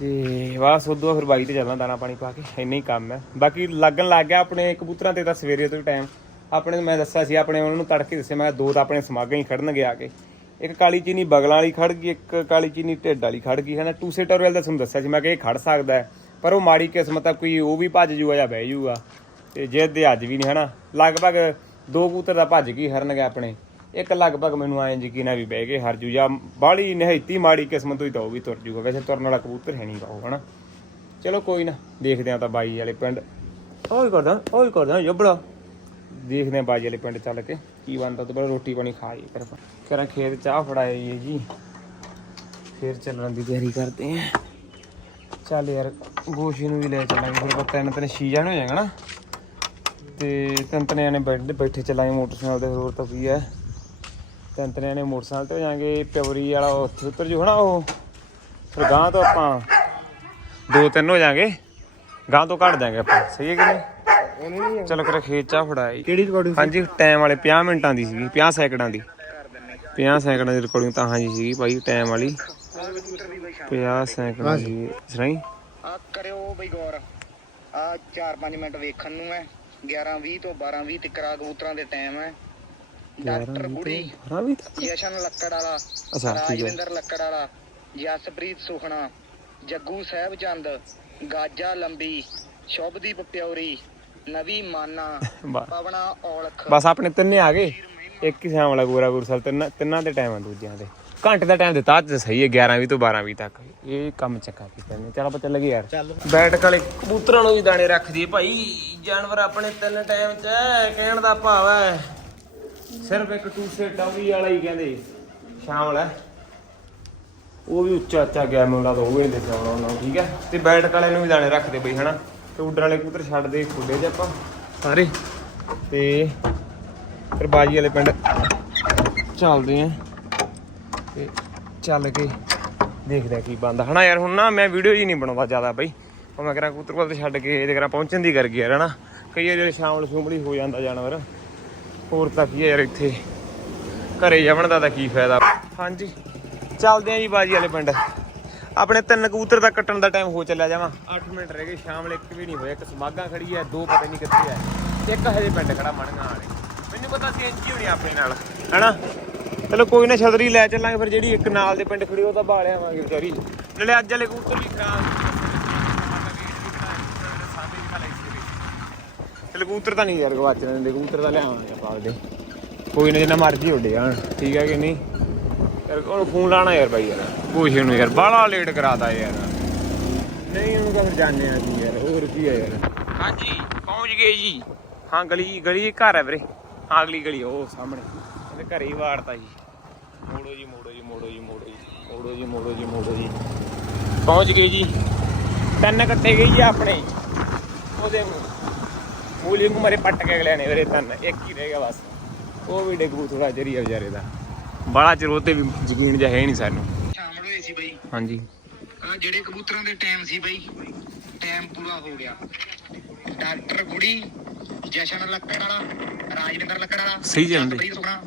ਤੇ ਬਸ ਉਦੋਂ ਫਿਰ ਬਾਈ ਤੇ ਚੱਲਾਂ ਦਾਣਾ ਪਾਣੀ ਪਾ ਕੇ ਇੰਨਾ ਹੀ ਕੰਮ ਹੈ। ਬਾਕੀ ਲੱਗਣ ਲੱਗ ਗਿਆ ਆਪਣੇ ਕਬੂਤਰਾਂ ਤੇ ਤਾਂ ਸਵੇਰੇ ਤੋਂ ਟਾਈਮ ਆਪਣੇ ਨੂੰ ਮੈਂ ਦੱਸਿਆ ਸੀ ਆਪਣੇ ਉਹਨਾਂ ਨੂੰ ਤੜਕੇ ਦੱਸਿਆ ਮੈਂ ਕਿਹਾ ਦੋ ਤਾਂ ਆਪਣੇ ਸਮਾਗਾਂ ਹੀ ਖੜਨਗੇ ਆ ਕੇ। ਇੱਕ ਕਾਲੀ ਚੀਨੀ ਬਗਲਾਂ ਵਾਲੀ ਖੜ ਗਈ ਇੱਕ ਕਾਲੀ ਚੀਨੀ ਢਿੱਡ ਵਾਲੀ ਖੜ ਗਈ ਹੈ ਨਾ ਟੂ ਸੀਟਰ ਵਾਲ ਦਾ ਤੁਹਾਨੂੰ ਦੱਸਿਆ ਸੀ ਮੈਂ ਕਿ ਇਹ ਖੜ ਸਕਦਾ ਹੈ। ਪਰ ਉਹ ਮਾੜੀ ਕਿਸਮਤ ਆ, ਕੋਈ ਉਹ ਵੀ ਭੱਜ ਜੂਗਾ ਜਾਂ ਬਹਿ ਜੂਗਾ। ਤੇ ਜੇ ਦੇ ਅੱਜ ਵੀ ਨਹੀਂ ਹਨਾ? ਲਗਭਗ ਦੋ ਕੂਤਰ ਦਾ ਭੱਜ ਗਈ ਹਰਨਗੇ ਆਪਣੇ। ਇੱਕ ਲਗਭਗ ਮੈਨੂੰ ਐਂ ਯਕੀਨ ਆ ਵੀ ਬਹਿ ਗਏ ਹਰ ਜੂ, ਜਾਂ ਬਾਹਲੀ ਨਿਹੈਤੀ ਮਾੜੀ ਕਿਸਮਤ ਹੋਈ ਤਾਂ ਉਹ ਵੀ ਤੁਰ ਜੂਗਾ। ਵੈਸੇ ਤੁਰਨ ਵਾਲਾ ਕਬੂਤਰ ਹੈ ਨਹੀਂ ਗਾ ਉਹ, ਹਨਾ? ਚਲੋ ਕੋਈ ਨਾ, ਦੇਖਦੇ ਆ ਤਾਂ ਬਾਈ ਵਾਲੇ ਪਿੰਡ। ਓਏ ਕਰਦਾ ਓਏ ਕਰਦਾ, ਜੱਬੜਾ। ਦੇਖਦੇ ਆ ਬਾਈ ਵਾਲੇ ਪਿੰਡ ਚੱਲ ਕੇ ਕੀ ਬਣਦਾ। ਤੇ ਪਹਿਲਾਂ ਰੋਟੀ ਪਾਣੀ ਖਾ ਜੀ ਫਿਰ ਕਰਾਂ ਖੇਤ ਚਾਹ ਫੜਾਏ ਜੀ। ਜੀ ਫਿਰ ਚੱਲਣ ਦੀ ਤਿਆਰੀ ਕਰਦੇ ਆ ਚੱਲ ਯਾਰ ਗੋਸ਼ੀ ਨੂੰ ਵੀ ਲੈ ਚੱਲਾਂਗੇ ਫਿਰ ਆਪਾਂ ਤਿੰਨ ਤਿੰਨ ਛੀ ਜਾਣੇ ਹੋ ਜਾਏਗਾ ਨਾ। ਤੇ ਤਿੰਨ ਤਿੰਨ ਜਾਣੇ ਬੈਠ ਬੈਠੇ ਚੱਲਾਂਗੇ ਮੋਟਰਸਾਈਕਲ ਤੇ ਹੋਰ ਤਾਂ ਕੀ ਹੈ। ਤਿੰਨ ਤਿੰਨ ਜਾਣੇ ਮੋਟਰਸਾਈਕਲ ਤੇ ਹੋ ਜਾਾਂਗੇ ਪਿਵਰੀ ਵਾਲਾ ਉੱਥੇ ਉਤਰ ਜੂ ਹਨਾ ਉਹ। ਫਿਰ ਗਾਂ ਤੋਂ ਆਪਾਂ ਦੋ ਤਿੰਨ ਹੋ ਜਾਾਂਗੇ ਗਾਂ ਤੋਂ ਘੱਟ ਜਾਾਂਗੇ ਆਪਾਂ ਸਹੀ ਹੈ ਕਿ ਨਹੀਂ? ਚਲੋ ਕਰ ਖੇਤ ਫੜਾਈ ਕਿਹੜੀ ਰਿਕਾਰਡਿੰਗ ਹਾਂਜੀ ਟਾਈਮ ਵਾਲੇ 50 ਮਿੰਟਾਂ ਦੀ ਸੀਗੀ 50 ਸੈਕਿੰਡਾਂ ਦੀ। 50 ਸੈਕਿੰਡਾਂ ਦੀ ਰਿਕਾਰਡਿੰਗ ਤਾਂ ਹਾਂਜੀ ਸੀਗੀ ਭਾਈ ਟਾਈਮ ਵਾਲੀ। 50 ਸੈਕਿੰਡਾਂ ਦੀ ਸਹੀ ਆ ਕਰਿਓ ਬਈ ਗੌਰ। ਆ 4-5 ਮਿੰਟ ਵੇਖਣ ਨੂੰ ਹੈ। 11:20 ਤੋਂ 12:20 ਤੱਕ ਆ ਕਬੂਤਰਾਂ ਦੇ ਟਾਈਮ ਹੈ। ਡਾਕਟਰ ਬੁੜੀ ਹਾਂ ਵੀ ਜਸ਼ਨ ਲੱਕੜ ਵਾਲਾ ਅੱਛਾ। ਰਾਜਵਿੰਦਰ ਲੱਕੜ ਵਾਲਾ ਜਸਪ੍ਰੀਤ ਸੁਖਣਾ ਜੱਗੂ ਸਾਹਿਬ ਚੰਦ ਗਾਜਾ ਲੰਬੀ ਸ਼ੁਭਦੀਪ ਪਿਉਰੀ ਨਵੀ ਮਾਨਾ [laughs] ਪਵਨਾ ਔਲਖ। ਬਸ ਆਪਣੇ ਤਿੰਨੇ ਆ ਗਏ। ਇੱਕ ਹੀ ਸ਼ਾਮ ਵਾਲਾ ਗੋਰਾ ਗੁਰਸਲ ਤਿੰਨਾਂ ਤਿੰਨਾਂ ਦੇ ਟਾਈਮ ਆ ਦੂਜਿਆਂ ਦੇ। ਘੰਟੇ ਦਾ ਟਾਈਮ ਦਿੱਤਾ ਅੱਜ ਸਹੀ ਹੈ 11 ਵੀਹ ਤੋਂ 12 ਵੀਹ ਤੱਕ। ਇਹ ਕੰਮ ਚੱਕਾ ਕੀਤਾ ਨੇ ਚਲ ਆਪਾਂ ਚੱਲ ਯਾਰ। ਚੱਲ ਬੈਠ ਕਾਲੇ ਕਬੂਤਰਾਂ ਨੂੰ ਵੀ ਦਾਣੇ ਰੱਖ ਦਈਏ ਭਾਈ। ਜਾਨਵਰ ਆਪਣੇ ਤਿੰਨ ਟਾਈਮ ਚ ਕਹਿਣ ਦਾ ਭਾਵ ਹੈ। ਸਿਰਫ ਇੱਕ ਟੂਸੇ ਟਾਵੀ ਵਾਲਾ ਹੀ ਕਹਿੰਦੇ ਸ਼ਾਮ ਵਾਲਾ ਉਹ ਵੀ ਉੱਚਾ ਉੱਚਾ ਗਿਆ ਮੈਨੂੰ ਲੱਗਦਾ ਉਹ ਵੀ ਨਹੀਂ ਦੇਖਿਆ ਹੋਣਾ ਉਹਨਾਂ ਨੂੰ ਠੀਕ ਹੈ? ਤੇ ਬੈਠ ਕਾਲੇ ਨੂੰ ਵੀ ਦਾਣੇ ਰੱਖਦੇ ਬਈ ਹਨਾ? ਤੇ ਉੱਡਣ ਵਾਲੇ ਕਬੂਤਰ ਛੱਡਦੇ ਖੁੱਡੇ ਤੇ ਆਪਾਂ ਸਾਰੇ। ਤੇ ਫਿਰ ਬਾਜੀ ਵਾਲੇ ਪਿੰਡ ਚੱਲਦੇ ਆਂ ਤੇ ਚੱਲ ਕੇ ਦੇਖਦੇ ਆ ਕੀ ਬੰਦਾ ਹਨਾ ਯਾਰ, ਹੁਣ ਨਾ ਮੈਂ ਵੀਡੀਓ ਜੀ ਨਹੀਂ ਬਣਾਉਂਦਾ ਜ਼ਿਆਦਾ ਬਈ। ਉਹ ਮੈਂ ਕਰਾਂ ਕਬੂਤਰ ਕੋਲ ਤੇ ਛੱਡ ਕੇ ਇਹਦੇ ਕਰਾਂ ਪਹੁੰਚਣ ਦੀ ਕਰ ਗਿਆ ਹਨਾ। ਕਈ ਵਾਰ ਸ਼ਾਮਲ ਸ਼ੂਮਲੀ ਹੋ ਜਾਂਦਾ ਜਾਨਵਰ। ਹੋਰ ਤਾਂ ਕੀ ਹੈ ਯਾਰ ਇੱਥੇ। ਘਰੇ ਜਾਵਣ ਦਾ ਤਾਂ ਕੀ ਫਾਇਦਾ। ਹਾਂਜੀ, ਚੱਲਦੇ ਆਂ ਜੀ ਬਾਜੀ ਵਾਲੇ ਪਿੰਡ। ਆਪਣੇ ਤਿੰਨ ਕਬੂਤਰ ਦਾ ਕੱਟਣ ਦਾ ਟਾਈਮ ਹੋ ਚੱਲਿਆ ਜਾਵਾਂ। 8 ਮਿੰਟ ਰਹਿ ਗਏ, ਸ਼ਾਮ ਵਾਲੇ ਇੱਕ ਵੀ ਨਹੀਂ ਹੋਇਆ ਇੱਕ ਸਮਾਗਾ ਖੜੀ ਹੈ ਦੋ ਪਤਾ ਨਹੀਂ ਕਿੱਥੇ ਹੈ ਤੇ ਇੱਕ ਹਜੇ ਪਿੰਡ ਖੜਾ ਮਣੀਆਂ ਵਾਲੇ। ਮੈਨੂੰ ਪਤਾ ਸੀ ਇੰਜੀ ਹੋਣੀ ਆਪਣੇ ਨਾਲ, ਹੈਨਾ। ਚਲੋ ਕੋਈ ਨਾ ਛਤਰੀ ਲੈ ਚੱਲਾਂਗੇ ਫਿਰ ਜਿਹੜੀ ਇੱਕ ਨਾਲ ਦੇ ਪਿੰਡ ਖੜੀ ਉਹ ਤਾਂ ਬਾਲਿਆ ਆਵਾਂਗੇ ਵਿਚਾਰੀ। ਨਾਲੇ ਅੱਜ ਵਾਲੇ ਕਬੂਤਰ ਵੀ ਖਰਾਬ ਚਲ ਕਬੂਤਰ ਤਾਂ ਨਹੀਂ ਯਾਰ ਗਵਾਚਣ ਦਿੰਦੇ ਕਬੂਤਰ ਤਾਂ ਲਿਆਵਾਂਗੇ ਆਪਾਂ ਆਪਦੇ। ਕੋਈ ਨਾ ਜਿੰਨਾ ਮਰਜ਼ੀ ਉੱਡੇ ਜਾਣ ਠੀਕ ਹੈ ਕਿ ਨਹੀਂ? ਯਾਰ ਕੋਲ ਫੋਨ ਲਾਣਾ ਯਾਰ ਬਾਈ ਯਾਰ। ਕੋਸ਼ੇ ਨੂੰ ਯਾਰ ਬਾਹਲਾ ਲੇਟ ਕਰਾਤਾ ਯਾਰ। ਨਹੀਂ ਉਹਨੂੰ ਕਹਾਂ ਜਾਣਦੇ ਆ ਜੀ ਯਾਰ ਹੋਰ ਕੀ ਹੈ ਯਾਰ। ਹਾਂਜੀ ਪਹੁੰਚ ਗਏ ਜੀ। ਹਾਂ ਗਲੀ ਗਲੀ ਘਰ ਹੈ ਵੀਰੇ। ਹਾਂ ਅਗਲੀ ਗਲੀ ਉਹ ਸਾਹਮਣੇ। ਇਹਦੇ ਘਰੇ ਹੀ ਵਾੜਤਾ ਜੀ। ਮੋੜੋ ਜੀ ਮੋੜੋ ਜੀ ਮੋੜੋ ਜੀ ਮੋੜੋ ਜੀ ਮੋੜੋ ਜੀ ਮੋੜੋ ਜੀ ਮੋੜੋ ਜੀ। ਪਹੁੰਚ ਗਏ ਜੀ। ਤਿੰਨ ਕੱਟੇ ਗਏ ਜੀ ਆਪਣੇ। ਉਹਦੇ ਮੂਲੀ ਨੂੰ ਮਾਰੇ ਪੱਟ ਕੇ ਅਗਲੇ ਨੇ ਵੀਰੇ ਤਿੰਨ। ਇੱਕ ਹੀ ਰਹਿ ਗਿਆ ਬਸ। ਉਹ ਵੀ ਡਿੱਗੂ ਥੋੜਾ ਜਰੀਆ ਵਿਚਾਰੇ ਦਾ। ਬਾਲਾ ਚਿਰ ਉਹ ਤੇ ਵੀ ਯਕੀਨ ਜਿਹਾ ਹੈ ਨਹੀਂ ਸਾਨੂੰ। ਸ਼ਾਮਲ ਹੋਏ ਸੀ ਬਈ। ਹਾਂਜੀ। ਆ ਜਿਹੜੇ ਕਬੂਤਰਾਂ ਦੇ ਟਾਈਮ ਸੀ ਬਈ ਟਾਈਮ ਪੂਰਾ ਹੋ ਗਿਆ। ਡਾਕਟਰ ਗੁੜੀ ਜਸ਼ਨ ਲੱਕੜ ਵਾਲਾ ਰਾਜਵਿੰਦਰ ਲੱਕੜ ਵਾਲਾ ਸਹੀ ਜੀ ਹੁੰਦੇ। ਜਸਪ੍ਰੀਤ ਸੁਖਣਾ,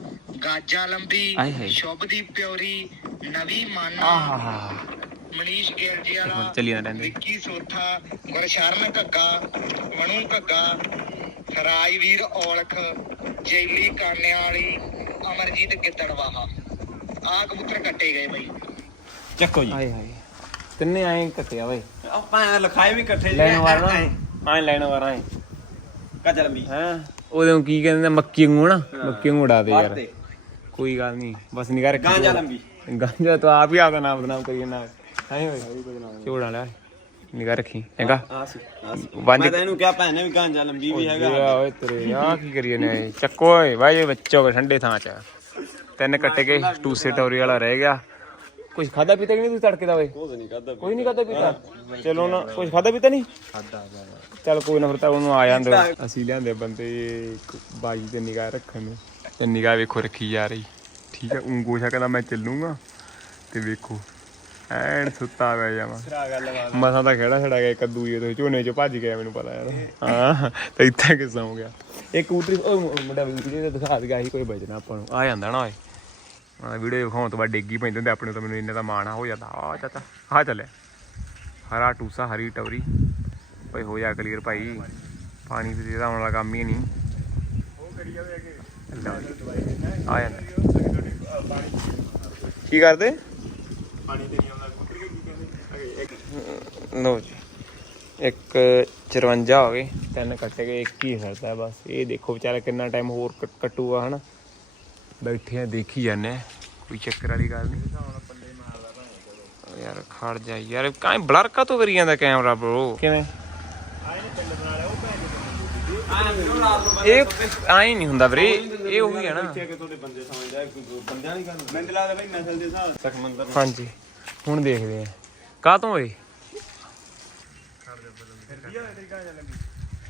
ਗਾਜਾ ਲੰਬੀ ਆਏ ਹਾਏ। ਸ਼ੁਭਦੀਪ ਪਿਉਰੀ ਨਵੀ ਮਾਨਾ। ਆਹਾ। ਮਨੀਸ਼ ਗੇਰਜੀ ਹੁਣ ਵਾਲਾ ਚੱਲੀ ਜਾਂਦੇ ਰਹਿੰਦੇ। ਵਿੱਕੀ ਸੋਥਾ ਗੁਰਸ਼ਰਨ ਘੱਗਾ ਮਨੂ ਘੱਗਾ ਰਾਜਵੀਰ ਔਲਖ ਜੈਲੀ ਕਾਨਿਆਂ ਵਾਲੀ ਅਮਰਜੀਤ ਗਿੱਦੜਵਾਹਾ। ਆ ਕਬੂਤਰ ਕੱਟੇ ਗਏ ਬਈ। ਚੱਕੋ ਜੀ। ਹਾਏ ਹਾਏ। ਤਿੰਨੇ ਆਏ ਕੱਟਿਆ ਵੇ ਆਪਾਂ ਲਿਖਾਏ ਵੀ ਇਕੱਠੇ ਲੈਣ ਵਾਲਾ। ਆਏ। ਲੈਣ ਵਾਲਾ ਆਏ। ਕੱਜ ਲੰਬੀ। ਹਾਂ? ਉਹਦੇ ਨੂੰ ਕੀ ਕਹਿੰਦੇ ਨੇ, ਮੱਕੀ ਵਾਂਗੂ ਨਾ? ਮੱਕੀ ਵਾਂਗੂ ਉਡਾ ਦੇ ਯਾਰ। ਕੋਈ ਗੱਲ ਨਹੀਂ ਬਸ ਨਿਗਾਹ ਰੱਖੀ ਗਾਂਜਾ ਲੰਬੀ। ਗਾਂਜਾ ਤਾਂ ਆਪ ਹੀ ਆਪਦਾ ਨਾਮ ਬਦਨਾਮ ਕਰੀ ਜਾਂਦਾ। ਹੈ ਹੋਏ ਝੋੜਾ ਲੈ। ਨਿਗਾਹ ਰੱਖੀ ਚੰਗਾ। ਆ ਸੀ ਮੈਂ ਤਾਂ ਇਹਨੂੰ ਕਿਹਾ ਭੈਣ ਵੀ ਗਾਂਜਾ ਲੰਬੀ ਵੀ ਹੈਗਾ ਓਏ ਤੇਰੇ ਆ ਕੀ ਕਰੀਏ ਨੇ ਚੱਕੋ ਓਏ ਵਾਏ ਬੱਚੋ ਕੇ ਠੰਡੇ ਥਾਂ ਚ। ਤਿੰਨ ਕੱਟੇ ਗਏ ਟੂਸੇ ਟੌਰੀ ਵਾਲਾ ਰਹਿ ਗਿਆ। ਕੁਝ ਖਾਦਾ ਪੀਤਾ ਕਿ ਨਹੀਂ ਤੂੰ ਤੜਕੇ ਦਾ ਓਏ? ਕੋਈ ਨਹੀਂ ਕਰਦਾ ਕੋਈ ਨਹੀਂ ਖਾਦਾ ਪੀਤਾ? ਚਲੋ ਨਾ ਕੁਝ ਖਾਦਾ ਪੀਤਾ ਨਹੀਂ? ਚੱਲ ਕੋਈ ਨਾ ਫਿਰ ਤਾਂ ਉਹਨੂੰ ਆ ਜਾਂਦੇ। ਅਸੀਂ ਲਿਆਂਦੇ ਬੰਦੇ ਬਾਜੀ ਤੇ ਨਿਗਾਹ ਰੱਖਣ ਨੂੰ। ਤੇ ਨਿਗਾਹ ਵੇਖੋ ਰੱਖੀ ਜਾ ਰਹੀ। ਠੀਕ ਹੈ ਊਂ ਗੋਸ਼ਾ ਕਹਿੰਦਾ ਮੈਂ ਚੱਲੂਗਾ ਤੇ ਵੇਖੋ। ਐਨ ਸੁੱਤਾ ਪਿਆ ਜਾਵਾਂ ਮਸਾਂ ਤਾਂ ਖੇੜਾ ਛੜਾ ਗਿਆ ਕੱਦੂ ਇਹ ਤੋਂ। ਝੋਨੇ ਚ ਭੱਜ ਗਿਆ ਮੈਨੂੰ ਪਤਾ ਯਾਰ। ਹਾਂ ਤੇ ਇੱਥੇ ਕਿ ਸੌਂ ਗਿਆ। ਇੱਕ ਕਬੂਤਰੀ ਉਹ ਮੁੰਡਾ ਵੀਡੀਓ ਤੇ ਦਿਖਾ ਦਿਆ ਸੀ ਕੋਈ ਬਚਣਾ ਆਪਾਂ ਨੂੰ। ਆ ਜਾਂਦਾ ਨਾ ਓਏ। ਆ ਵੀਡੀਓ ਵਿਖਾਉਣ ਤੋਂ ਬਾਅਦ ਡੇਗੀ ਪੈਂਦੇ ਹੁੰਦੇ ਆਪਣੇ ਤੋਂ ਮੈਨੂੰ ਇੰਨਾ ਤਾਂ ਮਾਣ ਹੋ ਜਾਂਦਾ। ਆ ਚਾਚਾ ਆ ਚੱਲਿਆ। ਹਰਾ ਟੂਸਾ ਹਰੀ ਟੌਰੀ। ਭਾਈ ਹੋ ਜਾ ਕਲੀਅਰ ਭਾਈ। ਪਾਣੀ ਵੀ ਇਹਦਾ ਆਉਣ ਵਾਲਾ ਕੰਮ ਹੀ ਨਹੀਂ। ਲਓ ਜੀ। ਆ ਜਾਂਦਾ। ਕੀ ਕਰਦੇ? ਪਾਣੀ ਤੇ ਨਹੀਂ ਆਉਂਦਾ ਕੁੱਤਰੀ ਕੀ ਕਹਿੰਦੇ ਇੱਕ ਲੋ ਜੀ, ਇੱਕ 54 ਹੋ ਗਏ, ਤਿੰਨ ਕੱਟ ਗਏ ਇੱਕ ਹੀ ਫਿਰਦਾ ਬਸ। ਇਹ ਦੇਖੋ ਵਿਚਾਰਾ ਕਿੰਨਾ ਟਾਈਮ ਹੋਰ ਕੱਟੂਗਾ, ਹਨਾ? ਬੈਠੇ ਆ, ਦੇਖੀ ਜਾਂਦੇ ਆ, ਕੋਈ ਚੱਕਰ ਵਾਲੀ ਗੱਲ ਨਹੀਂ। ਯਾਰ, ਖੜ ਜਾ ਯਾਰ, ਕਾਹ ਬਲਰ ਕਾ ਤੋਂ ਕਰੀ ਜਾਂਦਾ ਕੈਮਰਾ ਬ్రో ਕਿਵੇਂ? ਇਹ ਆਈ ਨਹੀਂ ਹੁੰਦਾ ਵੀਰੇ। ਇਹ ਉਹੀ ਹੈ ਨਾ। ਕਿ ਤੁਹਾਡੇ ਬੰਦੇ ਸਮਝਦਾ ਬੰਦਿਆਂ ਨਹੀਂ ਕਰਨਾ ਮੈਨੂੰ ਲੱਗਦਾ ਬਈ ਨਸਲ ਦੇ ਹਿਸਾਬ ਤੱਕ ਮੰਦਰ ਹਾਂਜੀ ਹੁਣ ਦੇਖਦੇ ਆ ਕਾਹ ਤੋਂ ਓਏ?